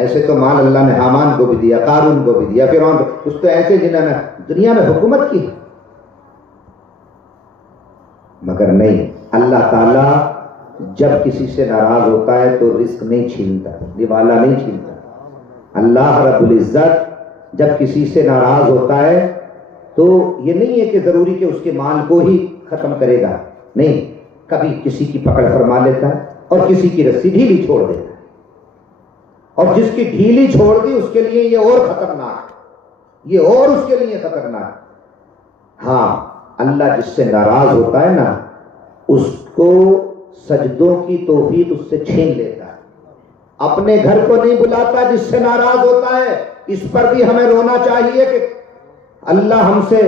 ایسے تو مال اللہ نے حامان کو بھی دیا، قارون کو بھی دیا، فرعون کو، کچھ تو ایسے جنہوں نے دنیا میں حکومت کی، مگر نہیں، اللہ تعالیٰ جب کسی سے ناراض ہوتا ہے تو رزق نہیں چھینتا، دیوالا نہیں چھینتا۔ اللہ رب العزت جب کسی سے ناراض ہوتا ہے تو یہ نہیں ہے کہ ضروری کہ اس کے مال کو ہی ختم کرے گا، نہیں، کبھی کسی کی پکڑ فرما لیتا ہے اور کسی کی رسی ڈھیلی چھوڑ دیتا ہے، اور جس کی ڈھیلی چھوڑ دی اس کے لیے یہ اور خطرناک، یہ اور اس کے لیے خطرناک۔ ہاں، اللہ جس سے ناراض ہوتا ہے نا، اس کو سجدوں کی توفیق اس سے چھین لیتا ہے، اپنے گھر کو نہیں بلاتا جس سے ناراض ہوتا ہے۔ اس پر بھی ہمیں رونا چاہیے کہ اللہ ہم سے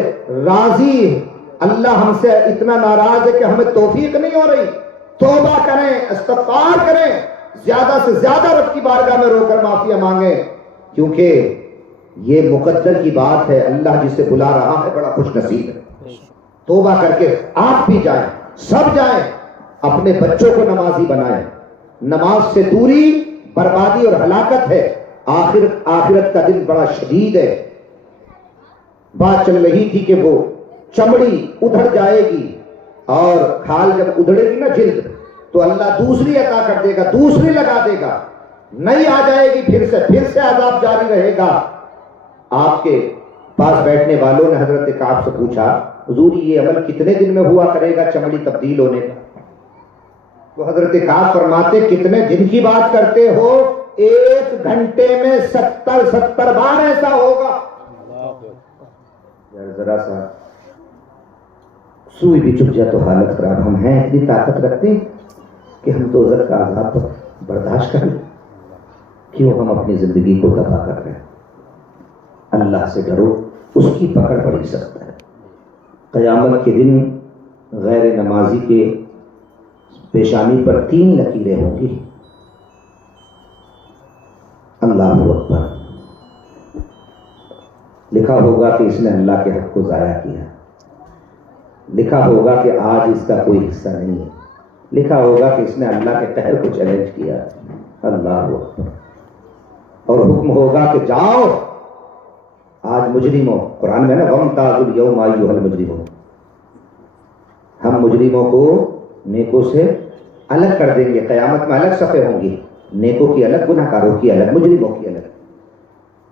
راضی ہے، اللہ ہم سے اتنا ناراض ہے کہ ہمیں توفیق نہیں ہو رہی۔ توبہ کریں، استغفار کریں، زیادہ سے زیادہ رب کی بارگاہ میں رو کر معافی مانگیں، کیونکہ یہ مقدر کی بات ہے، اللہ جسے بلا رہا ہے بڑا خوش نصیب ہے۔ توبہ کر کے آپ بھی جائیں، سب جائیں، اپنے بچوں کو نمازی بنائیں۔ نماز سے دوری بربادی اور ہلاکت ہے، آخرت کا دن بڑا شدید ہے۔ بات چل رہی تھی کہ وہ چمڑی ادھڑ جائے گی، اور کھال جب ادھڑے گی نا جلد، تو اللہ دوسری عطا کر دے گا، دوسری لگا دے گا، نہیں آ جائے گی، پھر سے عذاب جاری رہے گا۔ آپ کے پاس بیٹھنے والوں نے حضرت کعب سے پوچھا، حضور یہ عمل کتنے دن میں ہوا کرے گا چمڑی تبدیل ہونے کا؟ تو حضرت کعب فرماتے، کتنے دن کی بات کرتے ہو، 1 گھنٹے میں 70 بار ایسا ہوگا۔ یار ذرا سا سوئی بھی چپ جائے تو حالت خراب۔ ہم ہیں اتنی طاقت رکھتے ہیں کہ ہم دوزخ کا عذاب برداشت کریں، کیوں ہم اپنی زندگی کو تباہ کر رہے ہیں؟ اللہ سے ڈرو، اس کی پکڑ بڑی سخت ہے۔ قیامت کے دن غیر نمازی کے پیشانی پر 3 لکیریں ہوں گی۔ اللہ اکبر، لکھا ہوگا کہ اس نے اللہ کے حق کو ضائع کیا، لکھا ہوگا کہ آج اس کا کوئی حصہ نہیں ہے، لکھا ہوگا کہ اس نے اللہ کے قہر کو چیلنج کیا۔ اللہ اکبر، اور حکم ہوگا کہ جاؤ آج مجرموں، قرآن میں نا وَامْتَازُوا الْيَوْمَ أَيُّهَا الْمُجْرِمُونَ، ہم مجرموں کو نیکوں سے الگ کر دیں گے، قیامت میں الگ صفیں ہوں گی، نیکوں کی الگ، گناہ کاروں کی الگ، مجرموں کی الگ۔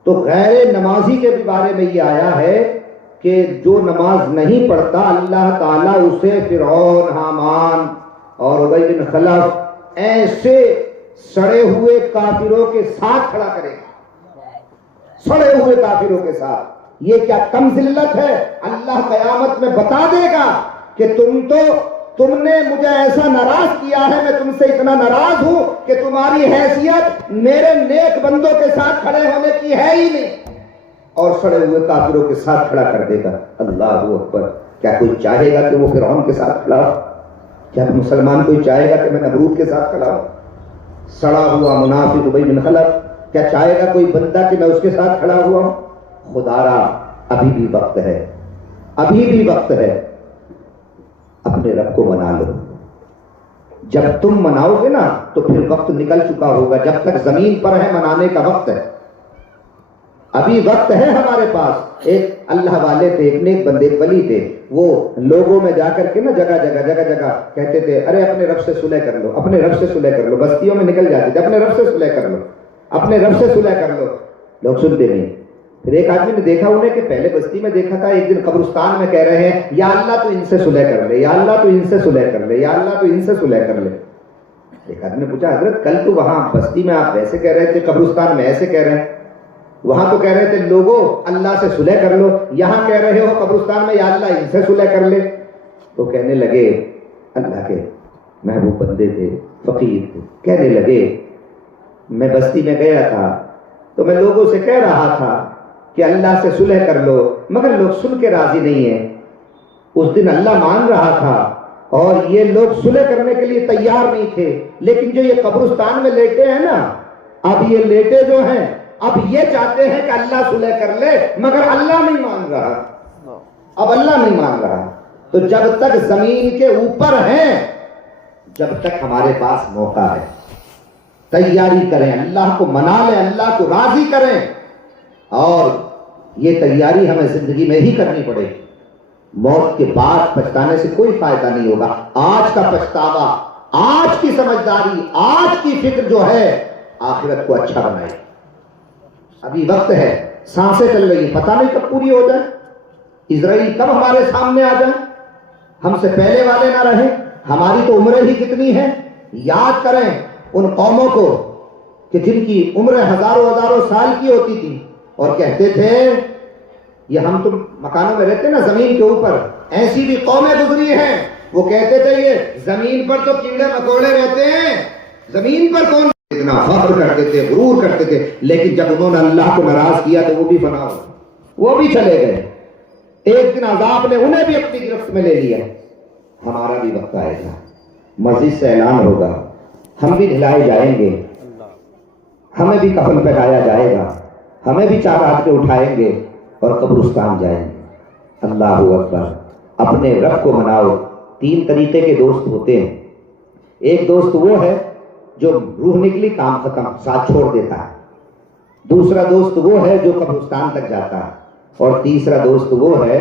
تو غیر نمازی کے بھی بارے میں یہ آیا ہے کہ جو نماز نہیں پڑھتا اللہ تعالیٰ اسے فرعون، حامان اور ابی بن خلف ایسے سڑے ہوئے کافروں کے ساتھ کھڑا کرے گا، سڑے ہوئے کافروں کے ساتھ۔ یہ کیا کم ذلت ہے؟ اللہ قیامت میں بتا دے گا کہ تم نے مجھے ایسا ناراض کیا ہے، میں تم سے اتنا ناراض ہوں کہ تمہاری حیثیت میرے نیک بندوں کے ساتھ کھڑے ہونے کی ہے ہی نہیں، اور سڑے ہوئے کافروں کے ساتھ کھڑا کر دے گا۔ اللہ اکبر، کیا کوئی چاہے گا کہ وہ فرعون کے ساتھ کھڑا ہو؟ کیا مسلمان کوئی چاہے گا کہ میں نمرود کے ساتھ کھڑا ہوں؟ سڑا ہوا منافق ابی بن خلف، کیا چاہے گا کوئی بندہ کہ میں اس کے ساتھ کھڑا ہوا ہوں؟ خدا را، ابھی بھی وقت ہے، ابھی بھی وقت ہے، اپنے رب کو منا لو۔ جب تم مناؤ گے نا تو پھر وقت نکل چکا ہوگا، جب تک زمین پر ہے منانے کا وقت ہے، ابھی وقت ہے ہمارے پاس۔ ایک اللہ والے تھے، ایک نیک بندے، ایک ولی تھے، وہ لوگوں میں جا کر کے نا جگہ جگہ کہتے تھے، ارے اپنے رب سے صلح کر لو، اپنے رب سے صلح کر لو، بستیوں میں نکل جاتے تھے، اپنے رب سے صلح کر لو، اپنے رب سے صلح کر لو، لوگ سنتے نہیں۔ پھر ایک آدمی نے دیکھا انہیں کہ پہلے بستی میں دیکھا تھا، ایک دن قبرستان میں کہہ رہے ہیں، یا اللہ تو ان سے صلح کر لے، یا اللہ تو ان سے صلح کر لے، یا اللہ تو ان سے صلح کر لے۔ ایک آدمی نے پوچھا، حضرت کل تو وہاں بستی میں آپ ویسے کہہ رہے تھے، قبرستان میں ایسے کہہ رہے ہیں، وہاں تو کہہ رہے تھے لوگوں اللہ سے صلح کر لو، یہاں کہہ رہے ہو قبرستان میں یا اللہ ان سے صلح کر لے۔ تو کہنے لگے، اللہ کے محبوب بندے تھے، فقیر تھے، کہنے لگے، میں بستی میں گیا تھا تو میں لوگوں سے کہہ رہا تھا کہ اللہ سے صلح کر لو، مگر لوگ سن کے راضی نہیں ہیں۔ اس دن اللہ مان رہا تھا اور یہ لوگ صلح کرنے کے لیے تیار نہیں تھے، لیکن جو یہ قبرستان میں لیٹے ہیں نا، اب یہ لیٹے جو ہیں اب یہ چاہتے ہیں کہ اللہ صلح کر لے، مگر اللہ نہیں مان رہا، اب اللہ نہیں مان رہا۔ تو جب تک زمین کے اوپر ہیں، جب تک ہمارے پاس موقع ہے، تیاری کریں, اللہ کو منا لیں, اللہ کو راضی کریں, اور یہ تیاری ہمیں زندگی میں ہی کرنی پڑے گی. موت کے بعد پچھتانے سے کوئی فائدہ نہیں ہوگا. آج کا پچھتاوا, آج کی سمجھداری, آج کی فکر جو ہے آخرت کو اچھا بنائے. ابھی وقت ہے, سانسیں چل رہی, پتہ نہیں کب پوری ہو جائے, اسرائیل کب ہمارے سامنے آ جائے, ہم سے پہلے والے نہ رہیں. ہماری تو عمریں ہی کتنی ہیں. یاد کریں ان قوموں کو کہ جن کی عمریں ہزاروں سال کی ہوتی تھی اور کہتے تھے یہ ہم تم مکانوں میں رہتے نا زمین کے اوپر, ایسی بھی قومیں گزری ہیں وہ کہتے تھے یہ زمین پر تو کیڑے مکوڑے رہتے ہیں, زمین پر کون. اتنا فخر کرتے تھے, غرور کرتے تھے, لیکن جب انہوں نے اللہ کو ناراض کیا تو وہ بھی فنا ہو, وہ بھی چلے گئے. ایک دن عذاب نے انہیں بھی اپنی گرفت میں لے لیا. ہمارا بھی وقت آئے گا, مسجد سے اعلان ہوگا, ہم بھی نہلائے جائیں گے, ہمیں بھی کفن پہنایا جائے گا, ہمیں بھی چار ہاتھ پہ اٹھائیں گے اور قبرستان جائیں گے. اللہ اکبر. اپنے رب کو مناؤ. 3 طریقے کے دوست ہوتے ہیں. ایک دوست وہ ہے جو روح نکلی کام ختم ساتھ چھوڑ دیتا ہے. دوسرا دوست وہ ہے جو قبرستان تک جاتا ہے. اور تیسرا دوست وہ ہے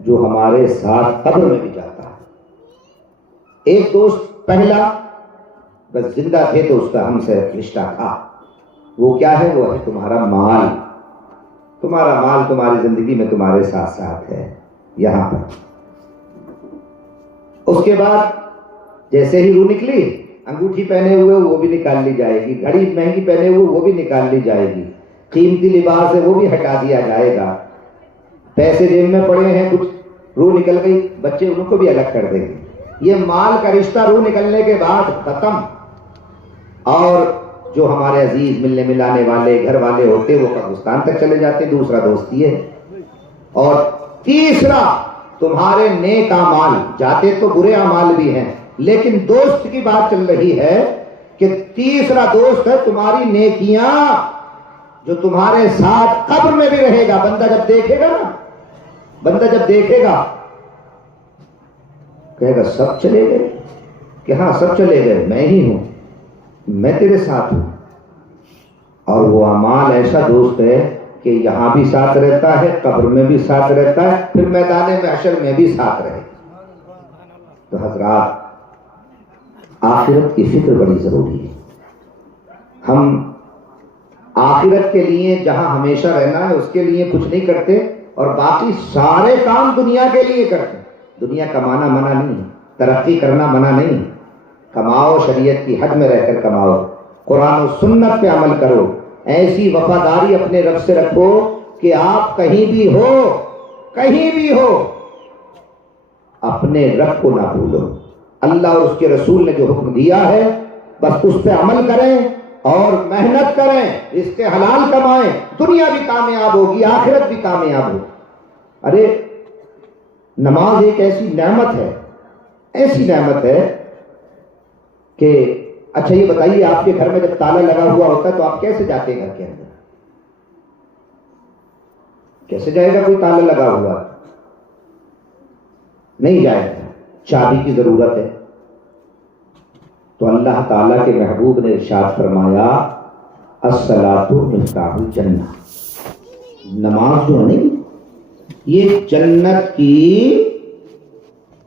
جو ہمارے ساتھ قبر میں بھی جاتا ہے. ایک دوست پہلا بس زندہ تھے تو اس کا ہم سے رشتہ تھا. وہ کیا ہے؟ وہ ہے تمہارا مال. تمہارا مال تمہاری زندگی میں تمہارے ساتھ ساتھ ہے یہاں پر. اس کے بعد جیسے ہی روح نکلی, انگوٹھی پہنے ہوئے وہ بھی نکال لی جائے گی, گھڑی مہنگی پہنے ہوئے وہ بھی نکال لی جائے گی, قیمتی لباس ہے وہ بھی ہٹا دیا جائے گا, پیسے جیب میں پڑے ہیں کچھ, روح نکل گئی, بچے ان کو بھی الگ کر دیں گے. یہ مال کا رشتہ روح نکلنے کے بعد ختم. اور جو ہمارے عزیز ملنے ملانے والے گھر والے ہوتے وہ قبرستان تک چلے جاتے. دوسرا دوست یہ ہے. اور تیسرا تمہارے نیک اعمال, جاتے تو برے اعمال بھی ہیں لیکن دوست کی بات چل رہی ہے کہ تیسرا دوست ہے تمہاری نیکیاں جو تمہارے ساتھ قبر میں بھی رہے گا. بندہ جب دیکھے گا نا, بندہ جب دیکھے گا کہے گا سب چلے گئے, کہ ہاں سب چلے گئے, میں ہی ہوں, میں تیرے ساتھ ہوں. اور وہ اعمال ایسا دوست ہے کہ یہاں بھی ساتھ رہتا ہے, قبر میں بھی ساتھ رہتا ہے, پھر میدان محشر میں بھی ساتھ رہے. تو حضرات آخرت کی فکر بڑی ضروری ہے. ہم آخرت کے لیے جہاں ہمیشہ رہنا ہے اس کے لیے کچھ نہیں کرتے اور باقی سارے کام دنیا کے لیے کرتے. دنیا کمانا منع نہیں, ترقی کرنا منع نہیں. کماؤ, شریعت کی حد میں رہ کر کماؤ, قرآن و سنت پہ عمل کرو. ایسی وفاداری اپنے رب سے رکھو کہ آپ کہیں بھی ہو اپنے رب کو نہ بھولو. اللہ اور اس کے رسول نے جو حکم دیا ہے بس اس پہ عمل کریں اور محنت کریں, رزق حلال کمائیں. دنیا بھی کامیاب ہوگی, آخرت بھی کامیاب ہوگی. ارے نماز ایک ایسی نعمت ہے کہ اچھا یہ بتائیے آپ کے گھر میں جب تالا لگا ہوا ہوتا ہے تو آپ کیسے جاتے ہیں گھر کے اندر؟ کیسے جائے گا کوئی تالا لگا ہوا؟ نہیں جائے گا, چابی کی ضرورت ہے. تو اللہ تعالیٰ کے محبوب نے ارشاد فرمایا الصلاۃ مفتاح الجنہ. نماز جو نہیں یہ جنت کی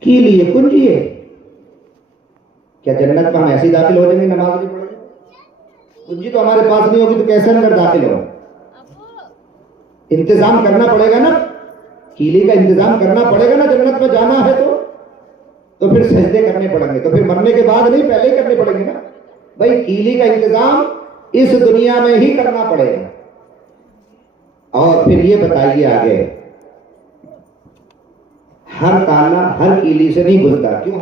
لیے کنجی ہے. کیا جنت میں ہم ایسے ہی داخل ہو جائیں گے نماز نہیں پڑھیں گے؟ کنجی تو ہمارے پاس نہیں ہوگی تو کیسے اندر داخل ہو؟ انتظام کرنا پڑے گا نا, کیلی کا انتظام کرنا پڑے گا نا. جنت میں جانا ہے تو پھر سجدے کرنے پڑیں گے, تو پھر مرنے کے بعد نہیں پہلے ہی کرنے پڑیں گے نا بھائی. کیلی کا انتظام اس دنیا میں ہی کرنا پڑے گا. اور پھر یہ بتائیے آگے, ہر تالا ہر کیلی سے نہیں کھلتا. کیوں؟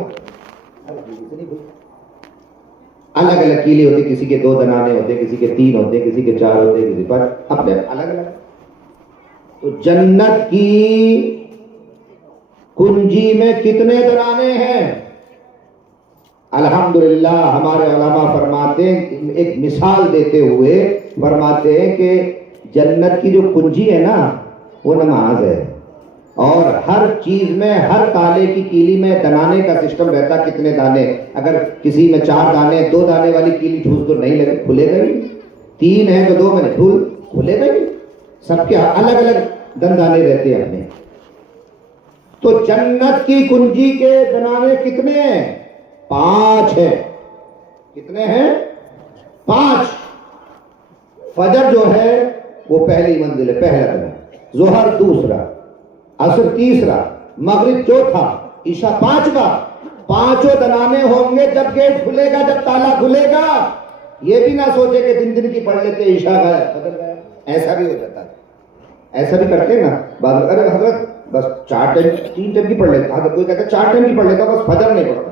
الگ الگ کیلی ہوتی, کسی کے 2 دنانے ہوتے, کسی کے 3 ہوتے, کسی کے 4 ہوتے, کسی پر اپنے الگ الگ. تو جنت کی کنجی میں کتنے درانے ہیں؟ الحمدللہ ہمارے علماء فرماتے ہیں, ایک مثال دیتے ہوئے فرماتے ہیں کہ جنت کی جو کنجی ہے نا وہ نماز ہے. اور ہر چیز میں ہر تالے کی کیلی میں دنانے کا سسٹم رہتا، کتنے دانے، اگر کسی میں 4 دانے 2 دانے والی کیلی ٹھوس تو نہیں لگے، کھلے گا ہی، 3 ہیں تو 2 میں کھلے گا ہی، سب کے الگ الگ دندانے رہتے ہیں اپنے۔ تو جنت کی کنجی کے دنانے کتنے ہیں؟ 5 ہیں۔ کتنے ہیں؟ 5۔ فجر جو ہے وہ پہلی منزل ہے، پہلا دنا، ظہر دوسرا، عصر تیسرا، مغرب چوتھا، عشاء 5واں۔ 5 دنانے ہوں گے جب گیٹ کھلے گا، جب تالا کھلے گا۔ یہ بھی نہ سوچے کہ دن کی پڑھ لیتے، عشاء گیا فجر گیا، ایسا بھی ہو جاتا ہے، ایسا بھی کرتے ہیں نا بعض، ارے حضرت بس 4 ٹائم 3 ٹائم کی پڑھ لیتا، حضرت کوئی کہتا ہے 4 ٹائم کی پڑھ لیتا بس فجر نہیں پڑھتا۔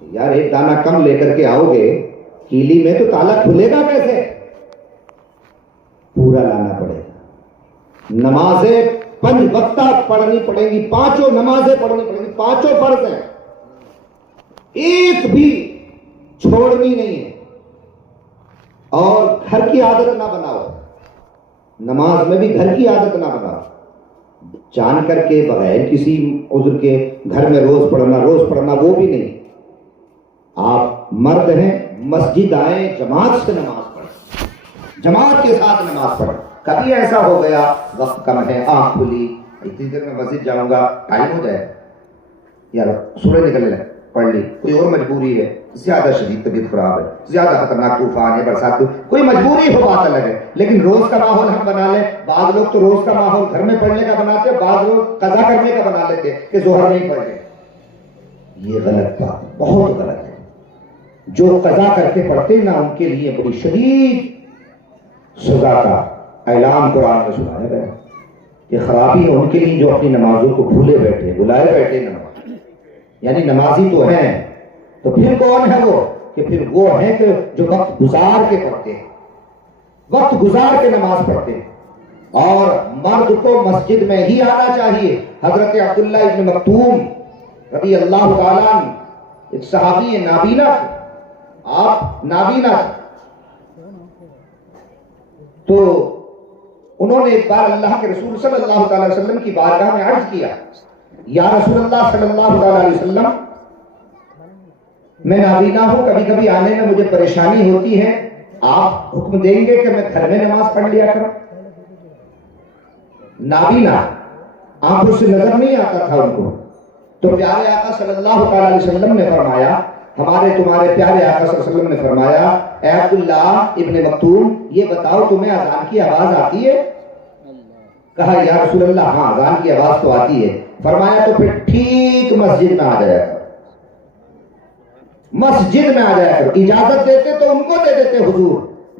یار ایک دانہ کم لے کر کے آؤ گے کیلی میں تو تالا کھلے گا کیسے؟ پورا لانا پڑے گا۔ نمازیں 5 وقتہ پڑھنی پڑیں گی، 5 نمازیں پڑھنی پڑیں گی، 5 فرض ہیں، ایک بھی چھوڑنی نہیں ہے۔ اور گھر کی عادت نہ بناؤ، نماز میں بھی گھر کی عادت نہ بناؤ، جان کر کے بغیر کسی عذر کے گھر میں روز پڑھنا وہ بھی نہیں۔ آپ مرد ہیں، مسجد آئیں، جماعت سے نماز پڑھیں، جماعت کے ساتھ نماز پڑھیں۔ کبھی ایسا ہو گیا وقت کم ہے، آنکھ کھلی، اتنی دیر میں مسجد جاؤں گا، ٹائم ہو جائے، یار سورج نکل لے، پڑھ لی، کوئی اور مجبوری ہے، زیادہ شدید طبیعت خراب ہے، زیادہ خطرناک طوفان ہے، برسات، کوئی مجبوری ہو بات الگ ہے، لیکن روز کا ماحول ہم بنا لیں۔ بعض لوگ تو روز کا ماحول گھر میں پڑھنے کا بناتے ہیں، بعض لوگ قضا کرنے کا بنا لیتے کہ ظہر نہیں پڑھے۔ یہ غلط بات، بہت غلط ہے۔ جو قضا کر کے پڑھتے نا ان کے لیے بڑی شدید سزا کا اعلان قرآن میں سنایا گیا کہ خرابی ہے ان کے لیے جو اپنی نمازوں کو بھولے بیٹھے، بلائے بیٹھے نماز، یعنی نمازی تو ہیں، تو پھر کون ہے وہ؟ کہ پھر وہ ہیں کہ جو وقت گزار کے پڑھتے ہیں، وقت گزار کے نماز پڑھتے ہیں۔ اور مرد کو مسجد میں ہی آنا چاہیے۔ حضرت عبداللہ ابن مکتوم رضی اللہ تعالیٰ عنہ ایک صحابی نابینا تھے، آپ نابینا تھے، تو انہوں نے ایک بار اللہ کے رسول صلی اللہ تعالی وسلم کی بارگاہ میں عرض کیا، یا رسول اللہ صلی اللہ تعالی وسلم، میں نابینا ہوں، کبھی کبھی آنے میں مجھے پریشانی ہوتی ہے، آپ حکم دیں گے کہ میں گھر میں نماز پڑھ لیا کروں؟ نابینا، آنکھوں سے نظر نہیں آتا تھا ان کو، تو پیارے آقا صلی اللہ تعالی وسلم نے فرمایا، ہمارے تمہارے پیارے آقا صلی اللہ علیہ وسلم نے فرمایا، اے عبداللہ ابن مکتوم یہ بتاؤ تمہیں اذان کی آواز آتی ہے؟ کہا یا رسول اللہ ہاں اذان کی آواز تو آتی ہے۔ فرمایا تو پھر ٹھیک مسجد میں آ جایا کرو، مسجد میں آ جایا کرو۔ اجازت دیتے تو ان کو دے دیتے حضور،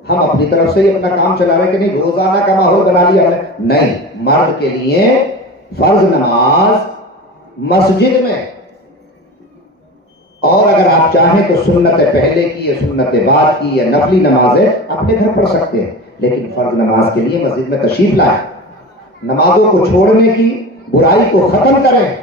ہم اپنی طرف سے ہی اپنا کام چلا رہے کہ نہیں روزانہ کا ماحول بنا لیا ہم نے، نہیں، مرد کے لیے فرض نماز مسجد میں، اور اگر آپ چاہیں تو سنت پہلے کی یا سنت بعد کی یا نفلی نمازیں اپنے گھر پڑھ سکتے ہیں، لیکن فرض نماز کے لیے مسجد میں تشریف لائیں۔ نمازوں کو چھوڑنے کی برائی کو ختم کریں،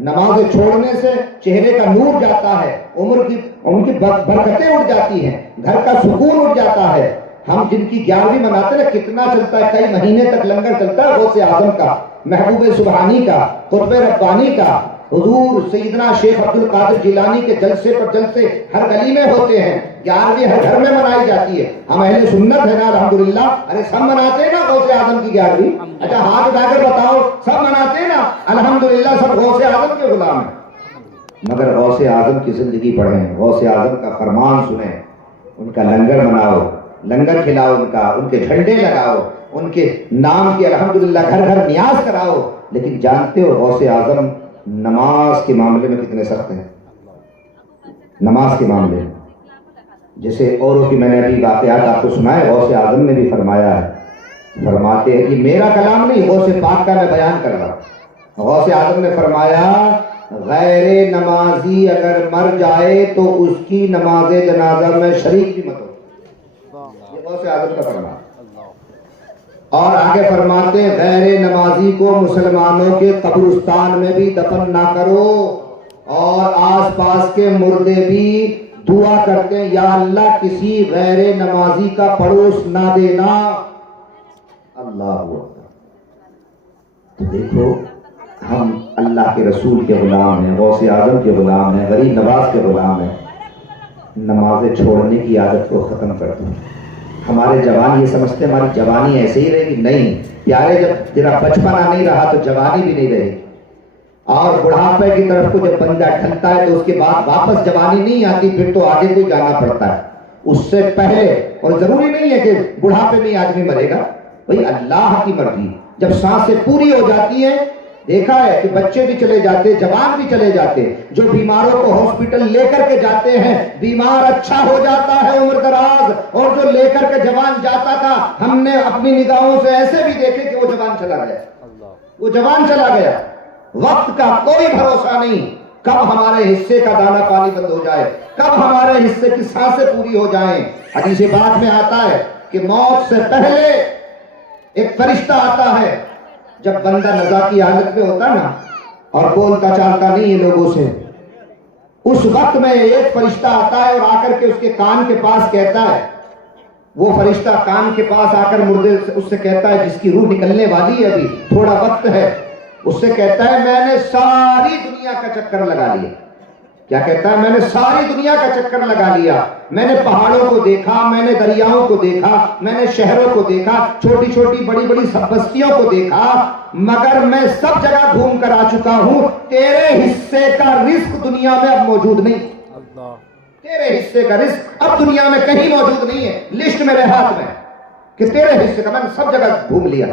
نمازیں چھوڑنے سے چہرے کا نور جاتا ہے، ان کی برکتیں اٹھ جاتی ہیں، گھر کا سکون اٹھ جاتا ہے۔ ہم جن کی 11ویں مناتے ہیں کتنا چلتا ہے، کئی مہینے تک لنگر چلتا ہے، غوث اعظم کا، محبوب سبحانی کا، قطب ربانی کا، حضور سیدنا شیخ عبد القادر جیلانی کے جلسے پر جلسے ہر گلی میں ہوتے ہیں، 11ویں ہر گھر میں منائی جاتی ہے۔ ہم اہل سنت ہے نا الحمدللہ، ارے سب مناتے ہیں نا غوث اعظم کی 11ویں؟ اچھا ہاتھ اٹھا کر بتاؤ، سب مناتے ہیں نا الحمدللہ، سب غوث اعظم کے غلام ہیں۔ مگر غوث اعظم کی زندگی پڑھیں، غوث اعظم کا فرمان سنیں، ان کا لنگر مناؤ، لنگر کھلاؤ، ان کے جھنڈے لگاؤ، ان کے نام کی الحمدللہ گھر گھر نیاز کراؤ، لیکن جانتے ہو غوث اعظم نماز کے معاملے میں کتنے سخت ہیں؟ نماز کے معاملے میں جیسے اوروں کی میں نے ابھی واقعات آپ کو سنائے، غوث اعظم نے بھی فرمایا ہے، فرماتے ہیں کہ میرا کلام نہیں، غوث پاک کا میں بیان کر رہا ہوں۔ غوث اعظم نے فرمایا غیر نمازی اگر مر جائے تو اس کی نماز جنازہ میں شریک بھی مت ہو، یہ غوث اعظم کا فرمان۔ اور آگے فرماتے ہیں غیر نمازی کو مسلمانوں کے قبرستان میں بھی دفن نہ کرو، اور آس پاس کے مردے بھی دعا کرتے ہیں یا اللہ کسی غیر نمازی کا پڑوس نہ دینا۔ اللہ اکبر۔ تو دیکھو اللہ کے رسول کے غلام ہیں، غوث اعظم کے غلام ہیں، غریب نواز کے غلام ہیں، نمازیں چھوڑنے کی عادت کو ختم کر دو۔ ہمارے جوان یہ سمجھتے ہیں ہماری جوانی ایسے ہی رہے گی، نہیں پیارے، جب تیرا بچپنا نہیں رہا تو جوانی بھی نہیں رہے گی، اور بڑھاپے کی طرف کو جب بندہ ڈھلتا ہے تو اس کے بعد واپس جوانی نہیں آتی، پھر تو آگے کوئی جانا پڑتا ہے۔ اس سے پہلے، اور ضروری نہیں ہے کہ بڑھاپے میں آدمی مرے گا، بھئی اللہ کی مرضی، جب سانسیں پوری ہو جاتی ہیں، دیکھا ہے کہ بچے بھی چلے جاتے، جوان بھی چلے جاتے، جو بیماروں کو ہاسپٹل لے کر کے جاتے ہیں، بیمار اچھا ہو جاتا ہے عمر دراز، اور جو لے کر کے جوان جاتا تھا، ہم نے اپنی نگاہوں سے ایسے بھی دیکھے کہ وہ جوان چلا گیا، وہ جوان چلا گیا۔ وقت کا کوئی بھروسہ نہیں، کب ہمارے حصے کا دانا پانی بند ہو جائے، کب ہمارے حصے کی سانسیں پوری ہو جائیں۔ حدیث پاک میں آتا ہے کہ موت سے پہلے ایک فرشتہ آتا ہے، جب بندہ نزا کی حالت میں ہوتا نا اور بولتا چالتا نہیں ہے لوگوں سے، اس وقت میں ایک فرشتہ آتا ہے اور آ کر کے اس کے کان کے پاس کہتا ہے، وہ فرشتہ کان کے پاس آ کر مردے اس سے کہتا ہے جس کی روح نکلنے والی ہے، ابھی تھوڑا وقت ہے، اس سے کہتا ہے میں نے ساری دنیا کا چکر لگا لیا۔ کیا کہتا ہے؟ میں نے ساری دنیا کا چکر لگا لیا، میں نے پہاڑوں کو دیکھا، میں نے دریاؤں کو دیکھا، میں نے شہروں کو دیکھا، چھوٹی چھوٹی بڑی بڑی سب بستیوں کو دیکھا، مگر میں سب جگہ گھوم کر آ چکا ہوں، تیرے حصے کا رزق دنیا میں اب موجود نہیں، تیرے حصے کا رزق اب دنیا میں کہیں موجود نہیں ہے، لسٹ میرے ہاتھ میں کہ تیرے حصے کا میں نے سب جگہ گھوم لیا۔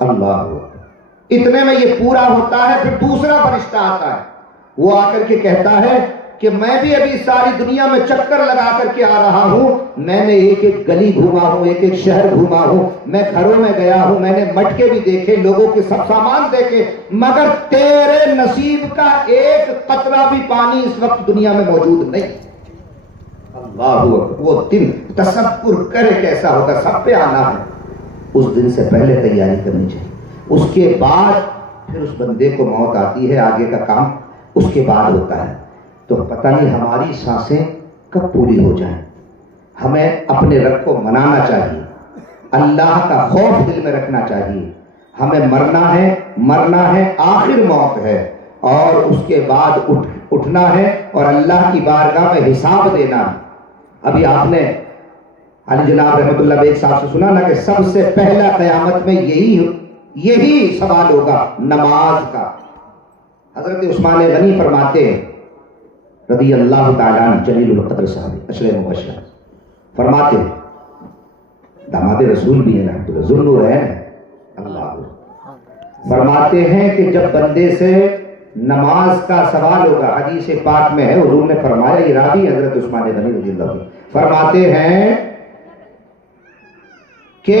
اللہ، اتنے میں یہ پورا ہوتا ہے، پھر دوسرا فرشتہ آتا ہے، وہ آ کر کے کہتا ہے کہ میں بھی ابھی ساری دنیا میں چکر لگا کر کے آ رہا ہوں، میں نے ایک ایک گلی گھوما ہوں، ایک ایک شہر گھوما ہوں، میں گھروں میں گیا ہوں، میں نے مٹکے بھی دیکھے، لوگوں کے سب سامان دیکھے، مگر تیرے نصیب کا ایک قطرہ بھی پانی اس وقت دنیا میں موجود نہیں۔ اللہ، وہ دن تصور کرے کیسا ہوگا، سب پہ آنا ہے، اس دن سے پہلے تیاری کرنی چاہیے۔ اس کے بعد پھر اس بندے کو موت آتی ہے، آگے کا کام اس کے بعد ہوتا ہے، تو پتہ نہیں ہماری سانسیں کب پوری ہو جائیں۔ ہمیں اپنے رب کو منانا چاہیے، اللہ کا خوف دل میں رکھنا چاہیے، ہمیں مرنا ہے، آخر موت ہے، اور اس کے بعد اٹھنا ہے اور اللہ کی بارگاہ میں حساب دینا ہے۔ ابھی آپ نے علی جناب رحمۃ اللہ بیگ صاحب سے سنا نا کہ سب سے پہلا قیامت میں یہی سوال ہوگا، نماز کا۔ حضرت عثمان غنی فرماتے ہیں رضی اللہ تعالیٰ عنہ، جلیل القدر صاحب، اشر مبشر، فرماتے ہیں، داماد رسول بھی ہے نا، ذوالنورین اللہ، فرماتے ہیں کہ جب بندے سے نماز کا سوال ہوگا، حدیث پاک میں ہے، حضور نے فرمایا، یہ راوی حضرت عثمان غنی رضی اللہ عنہ فرماتے ہیں کہ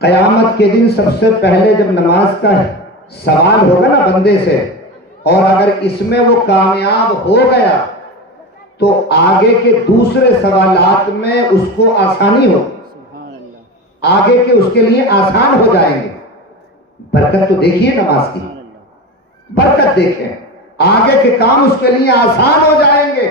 قیامت کے دن سب سے پہلے جب نماز کا سوال ہوگا نا بندے سے، اور اگر اس میں وہ کامیاب ہو گیا تو آگے کے دوسرے سوالات میں اس کو آسانی ہو، آگے کے اس کے لیے آسان ہو جائیں گے۔ برکت تو دیکھیے نماز کی، برکت دیکھیں، آگے کے کام اس کے لیے آسان ہو جائیں گے۔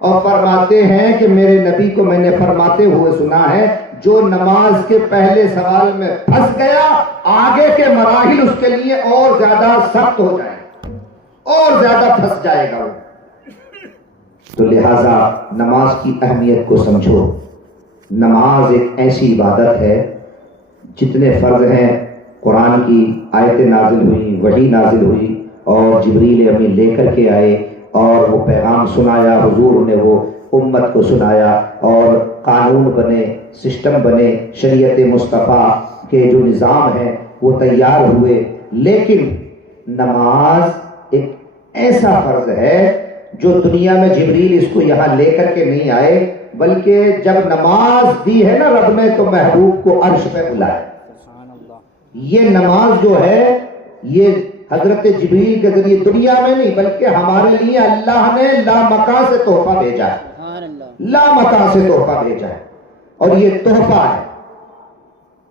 اور فرماتے ہیں کہ میرے نبی کو میں نے فرماتے ہوئے سنا ہے، جو نماز کے پہلے سوال میں پھنس گیا، آگے کے مراحل اس کے لیے اور زیادہ سخت ہو جائیں، اور زیادہ پھنس جائے گا وہ۔ تو لہٰذا نماز کی اہمیت کو سمجھو۔ نماز ایک ایسی عبادت ہے، جتنے فرض ہیں، قرآن کی آیتیں نازل ہوئی، وحی نازل ہوئی، اور جبریل امین لے کر کے آئے اور وہ پیغام سنایا، حضور نے وہ امت کو سنایا، اور قانون بنے، سسٹم بنے، شریعت مصطفیٰ کے جو نظام ہیں وہ تیار ہوئے۔ لیکن نماز ایک ایسا فرض ہے جو دنیا میں جبریل اس کو یہاں لے کر کے نہیں آئے، بلکہ جب نماز دی ہے نا رب نے تو محبوب کو عرش پہ بلائے۔ یہ نماز جو ہے یہ حضرت جبریل کے ذریعے دنیا میں نہیں بلکہ ہمارے لیے اللہ نے لامکاں سے تحفہ بھیجا ہے، لامکاں سے تحفہ بھیجا ہے، اور یہ تحفہ ہے،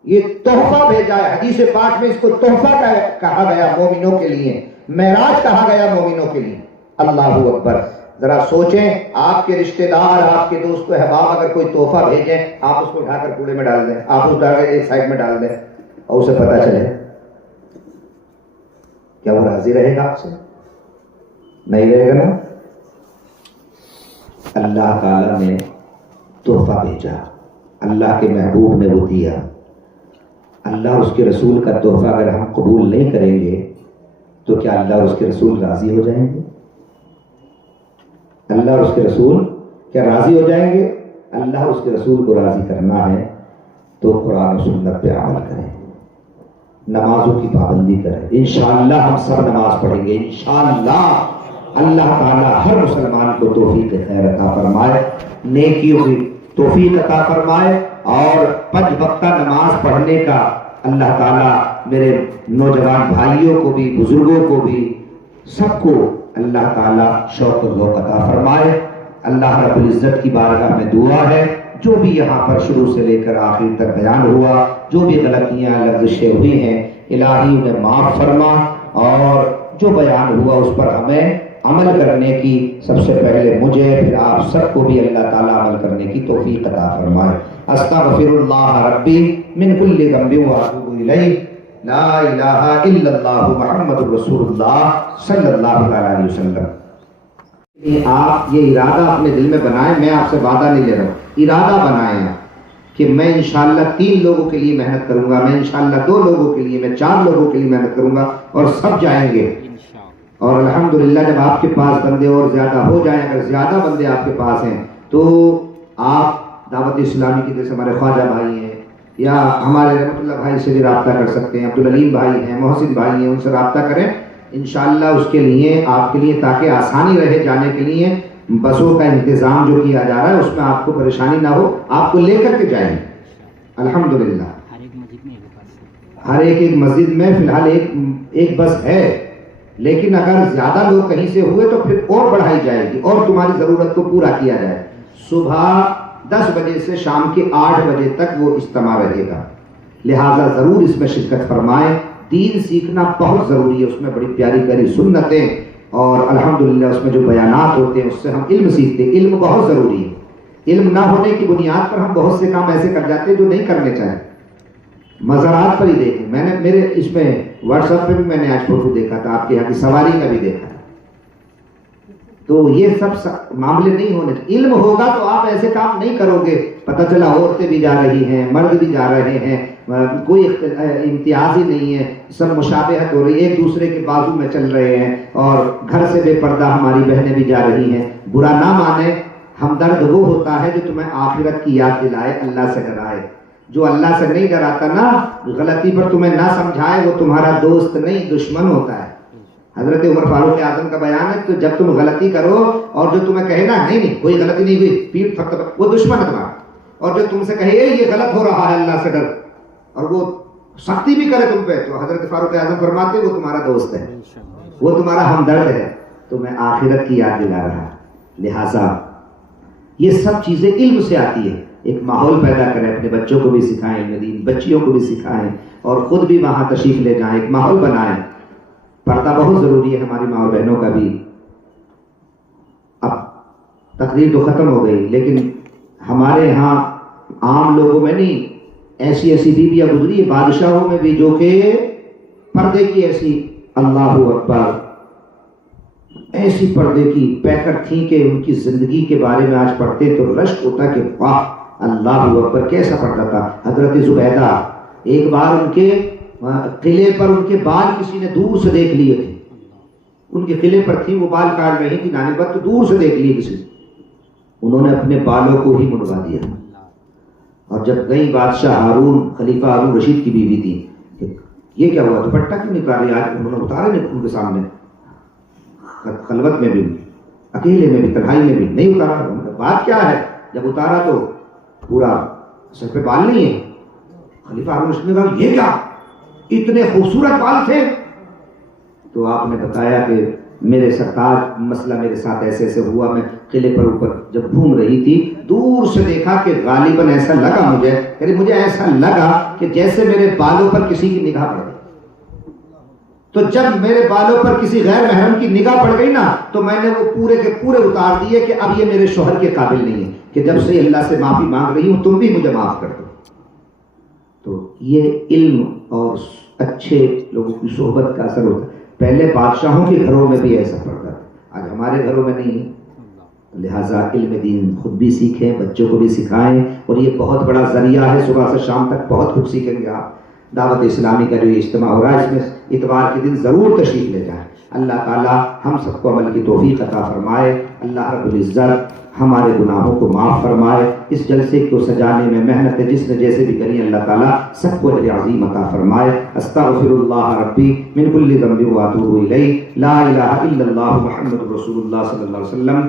یہ تحفہ بھیجا ہے۔ حدیث پاک میں اس کو تحفہ کہا گیا مومنوں کے لیے، معراج کہا گیا مومنوں کے لیے۔ اللہ اکبر، ذرا سوچیں، آپ کے رشتہ دار، آپ کے دوست و احباب اگر کوئی تحفہ بھیجیں، آپ اس کو اٹھا کر کوڑے میں ڈال دیں، آپ اس کو اٹھا کر ایک سائڈ میں ڈال دیں اور اسے پتہ چلے کیا وہ راضی رہے گا آپ سے؟ نہیں رہے گا نا. اللہ تعالیٰ نے تحفہ بھیجا, اللہ کے محبوب نے وہ دیا. اللہ اس کے رسول کا تحفہ اگر ہم قبول نہیں کریں گے تو کیا اللہ اور اس کے رسول راضی ہو جائیں گے؟ اللہ اور اس کے رسول کیا راضی ہو جائیں گے؟ اللہ اور اس کے رسول کو راضی کرنا ہے تو قرآن و سنت پہ عمل کریں, نمازوں کی پابندی کریں. انشاءاللہ ہم سب نماز پڑھیں گے انشاءاللہ. اللہ تعالیٰ ہر مسلمان کو توفیق خیر عطا فرمائے, نیکیوں کی توفیق عطا فرمائے, اور 5 وقتہ نماز پڑھنے کا اللہ تعالیٰ میرے نوجوان بھائیوں کو بھی, بزرگوں کو بھی, سب کو اللہ تعالیٰ شوق و ذوق عطا فرمائے. اللہ رب العزت کی بارگاہ میں دعا ہے جو بھی یہاں پر شروع سے لے کر آخر تک بیان ہوا, جو بھی غلطیاں لغزشیں ہوئی ہیں, الہی انہیں معاف فرما, اور جو بیان ہوا اس پر ہمیں عمل کرنے کی سب سے پہلے مجھے پھر آپ سب کو بھی اللہ تعالیٰ عمل کرنے کی توفیق عطا فرمائے. استغفر اللہ ربی من کل ذنب واتوب الیہ, لا الہ الا اللہ محمد رسول اللہ صلی اللہ علیہ وسلم. آپ یہ ارادہ اپنے دل میں بنائیں, میں آپ سے وعدہ نہیں لے رہا ہوں, ارادہ بنائیں کہ میں انشاءاللہ 3 لوگوں کے لیے محنت کروں گا, میں انشاءاللہ 2 لوگوں کے لیے, میں 4 لوگوں کے لیے محنت کروں گا, اور سب جائیں گے. اور الحمدللہ جب آپ کے پاس بندے اور زیادہ ہو جائیں, اگر زیادہ بندے آپ کے پاس ہیں تو آپ دعوت اسلامی کی جیسے ہمارے خواجہ بھائی ہیں یا ہمارے رحمت اللہ بھائی سے بھی رابطہ کر سکتے ہیں, عبدالعلیم بھائی ہیں, محسن بھائی ہیں, ان سے رابطہ کریں انشاءاللہ اس کے لیے, آپ کے لیے, تاکہ آسانی رہے جانے کے لیے. بسوں کا انتظام جو کیا جا رہا ہے اس میں آپ کو پریشانی نہ ہو, آپ کو لے کر کے جائیں الحمدللہ. ہر ایک مسجد میں فی الحال ایک بس ہے, لیکن اگر زیادہ لوگ کہیں سے ہوئے تو پھر اور بڑھائی جائے گی اور تمہاری ضرورت کو پورا کیا جائے. صبح 10 بجے سے شام کے 8 بجے تک وہ اجتماع رہے گا, لہٰذا ضرور اس میں شرکت فرمائیں. دین سیکھنا بہت ضروری ہے, اس میں بڑی پیاری پیاری سنتیں اور الحمدللہ اس میں جو بیانات ہوتے ہیں اس سے ہم علم سیکھتے ہیں. علم بہت ضروری ہے. علم نہ ہونے کی بنیاد پر ہم بہت سے کام ایسے کر جاتے ہیں جو نہیں کرنے چاہیں. مزارات پر ہی دیکھیں, میں نے میرے اس میں واٹس ایپ پہ بھی میں نے آج فوٹو دیکھا تھا, آپ کے یہاں کی سواری کا بھی دیکھا. تو یہ سب معاملے نہیں ہونے. علم ہوگا تو آپ ایسے کام نہیں کرو گے. پتہ چلا عورتیں بھی جا رہی ہیں, مرد بھی جا رہے ہیں, کوئی امتیاز ہی نہیں ہے, سب مشابہت ہو رہی ہے, ایک دوسرے کے بازو میں چل رہے ہیں, اور گھر سے بے پردہ ہماری بہنیں بھی جا رہی ہیں. برا نہ مانے, ہمدرد وہ ہوتا ہے جو تمہیں آخرت کی یاد دلائے, اللہ سے ڈرائے. جو اللہ سے نہیں ڈراتا نا, غلطی پر تمہیں نہ سمجھائے, وہ تمہارا دوست نہیں دشمن ہوتا ہے. حضرت عمر فاروق اعظم کا بیان ہے, تو جب تم غلطی کرو اور جو تمہیں کہے نا نہیں کوئی غلطی نہیں ہوئی, پیٹ پھٹک, وہ دشمن ہے تمہارا. اور جو تم سے کہے یہ غلط ہو رہا ہے, اللہ سے ڈر, اور وہ سختی بھی کرے تم پہ, تو حضرت فاروق اعظم فرماتے وہ تمہارا دوست ہے, وہ تمہارا ہمدرد ہے, تمہیں آخرت کی یاد دلا رہا ہے. لہٰذا یہ سب چیزیں علم سے آتی ہے. ایک ماحول پیدا کریں, اپنے بچوں کو بھی سکھائیں علم دین, بچیوں کو بھی سکھائیں, اور خود بھی وہاں تشریف لے جائیں, ایک ماحول بنائیں. پردہ بہت ضروری ہے ہماری ماں اور بہنوں کا بھی. اب تقریر تو ختم ہو گئی, لیکن ہمارے ہاں عام لوگوں میں نہیں, ایسی ایسی بیویاں گزری بادشاہوں میں بھی جو کہ پردے کی ایسی, اللہ اکبر, ایسی پردے کی پیکر تھیں کہ ان کی زندگی کے بارے میں آج پڑھتے تو رشک ہوتا کہ واہ اللہ اکبر کیسا پڑھتا تھا. حضرت زبیدہ, ایک بار ان کے قلعے پر ان کے بال کسی نے دور سے دیکھ لیے تھے, ان کے قلعے پر تھی, وہ بال کاٹ رہی تھی نانے پر, تو دور سے دیکھ لیے کسی نے, انہوں نے اپنے بالوں کو ہی منڈوا دیا. اور جب گئی بادشاہ ہارون, خلیفہ ہارون رشید کی بیوی تھی, یہ کیا ہوا, دوپٹہ کیوں نکالے, آج انہوں نے اتارے نہیں ان کے سامنے, خلوت میں بھی, اکیلے میں بھی, تنہائی میں بھی نہیں اتارا. بات کیا ہے, جب اتارا تو پورا سر پہ بال نہیں ہے. خلیفہ ہارون رشید نے کہا یہ کیا, اتنے خوبصورت بال تھے. تو آپ نے بتایا کہ میرے سرتاج, مسئلہ میرے ساتھ ایسے ایسے ہوا, میں قلعے پر اوپر جب گھوم رہی تھی دور سے دیکھا کہ غالباً ایسا لگا مجھے ایسا لگا کہ جیسے میرے بالوں پر کسی کی نگاہ پڑ گئی. تو جب میرے بالوں پر کسی غیر محرم کی نگاہ پڑ گئی نا, تو میں نے وہ پورے کے پورے اتار دیے کہ اب یہ میرے شوہر کے قابل نہیں ہے, کہ جب سے اللہ سے معافی مانگ رہی ہوں تم بھی مجھے معاف کر دو. تو یہ علم اور اچھے لوگوں کی صحبت کا اثر ہوتا ہے. پہلے بادشاہوں کے گھروں میں بھی ایسا پڑھتا تھا، آج ہمارے گھروں میں نہیں ہے۔ لہٰذا علم دین خود بھی سیکھیں، بچوں کو بھی سکھائیں، اور یہ بہت بڑا ذریعہ ہے، صبح سے شام تک بہت کچھ سیکھیں گے آپ۔ دعوت اسلامی کا جو یہ اجتماع ہو رہا ہے اس میں اتوار کے دن ضرور تشریف لے جائیں۔ اللہ تعالیٰ ہم سب کو عمل کی توفیق عطا فرمائے، اللہ رب العزت ہمارے گناہوں کو معاف فرمائے۔ اس جلسے کو سجانے میں محنت جس نے جیسے بھی کری اللہ تعالیٰ سب کو اجر عظیم عطا فرمائے۔ استغفر اللہ ربی من کل ذنب واتوب الیہ، لا الہ الا اللہ محمد رسول اللہ صلی اللہ علیہ وسلم۔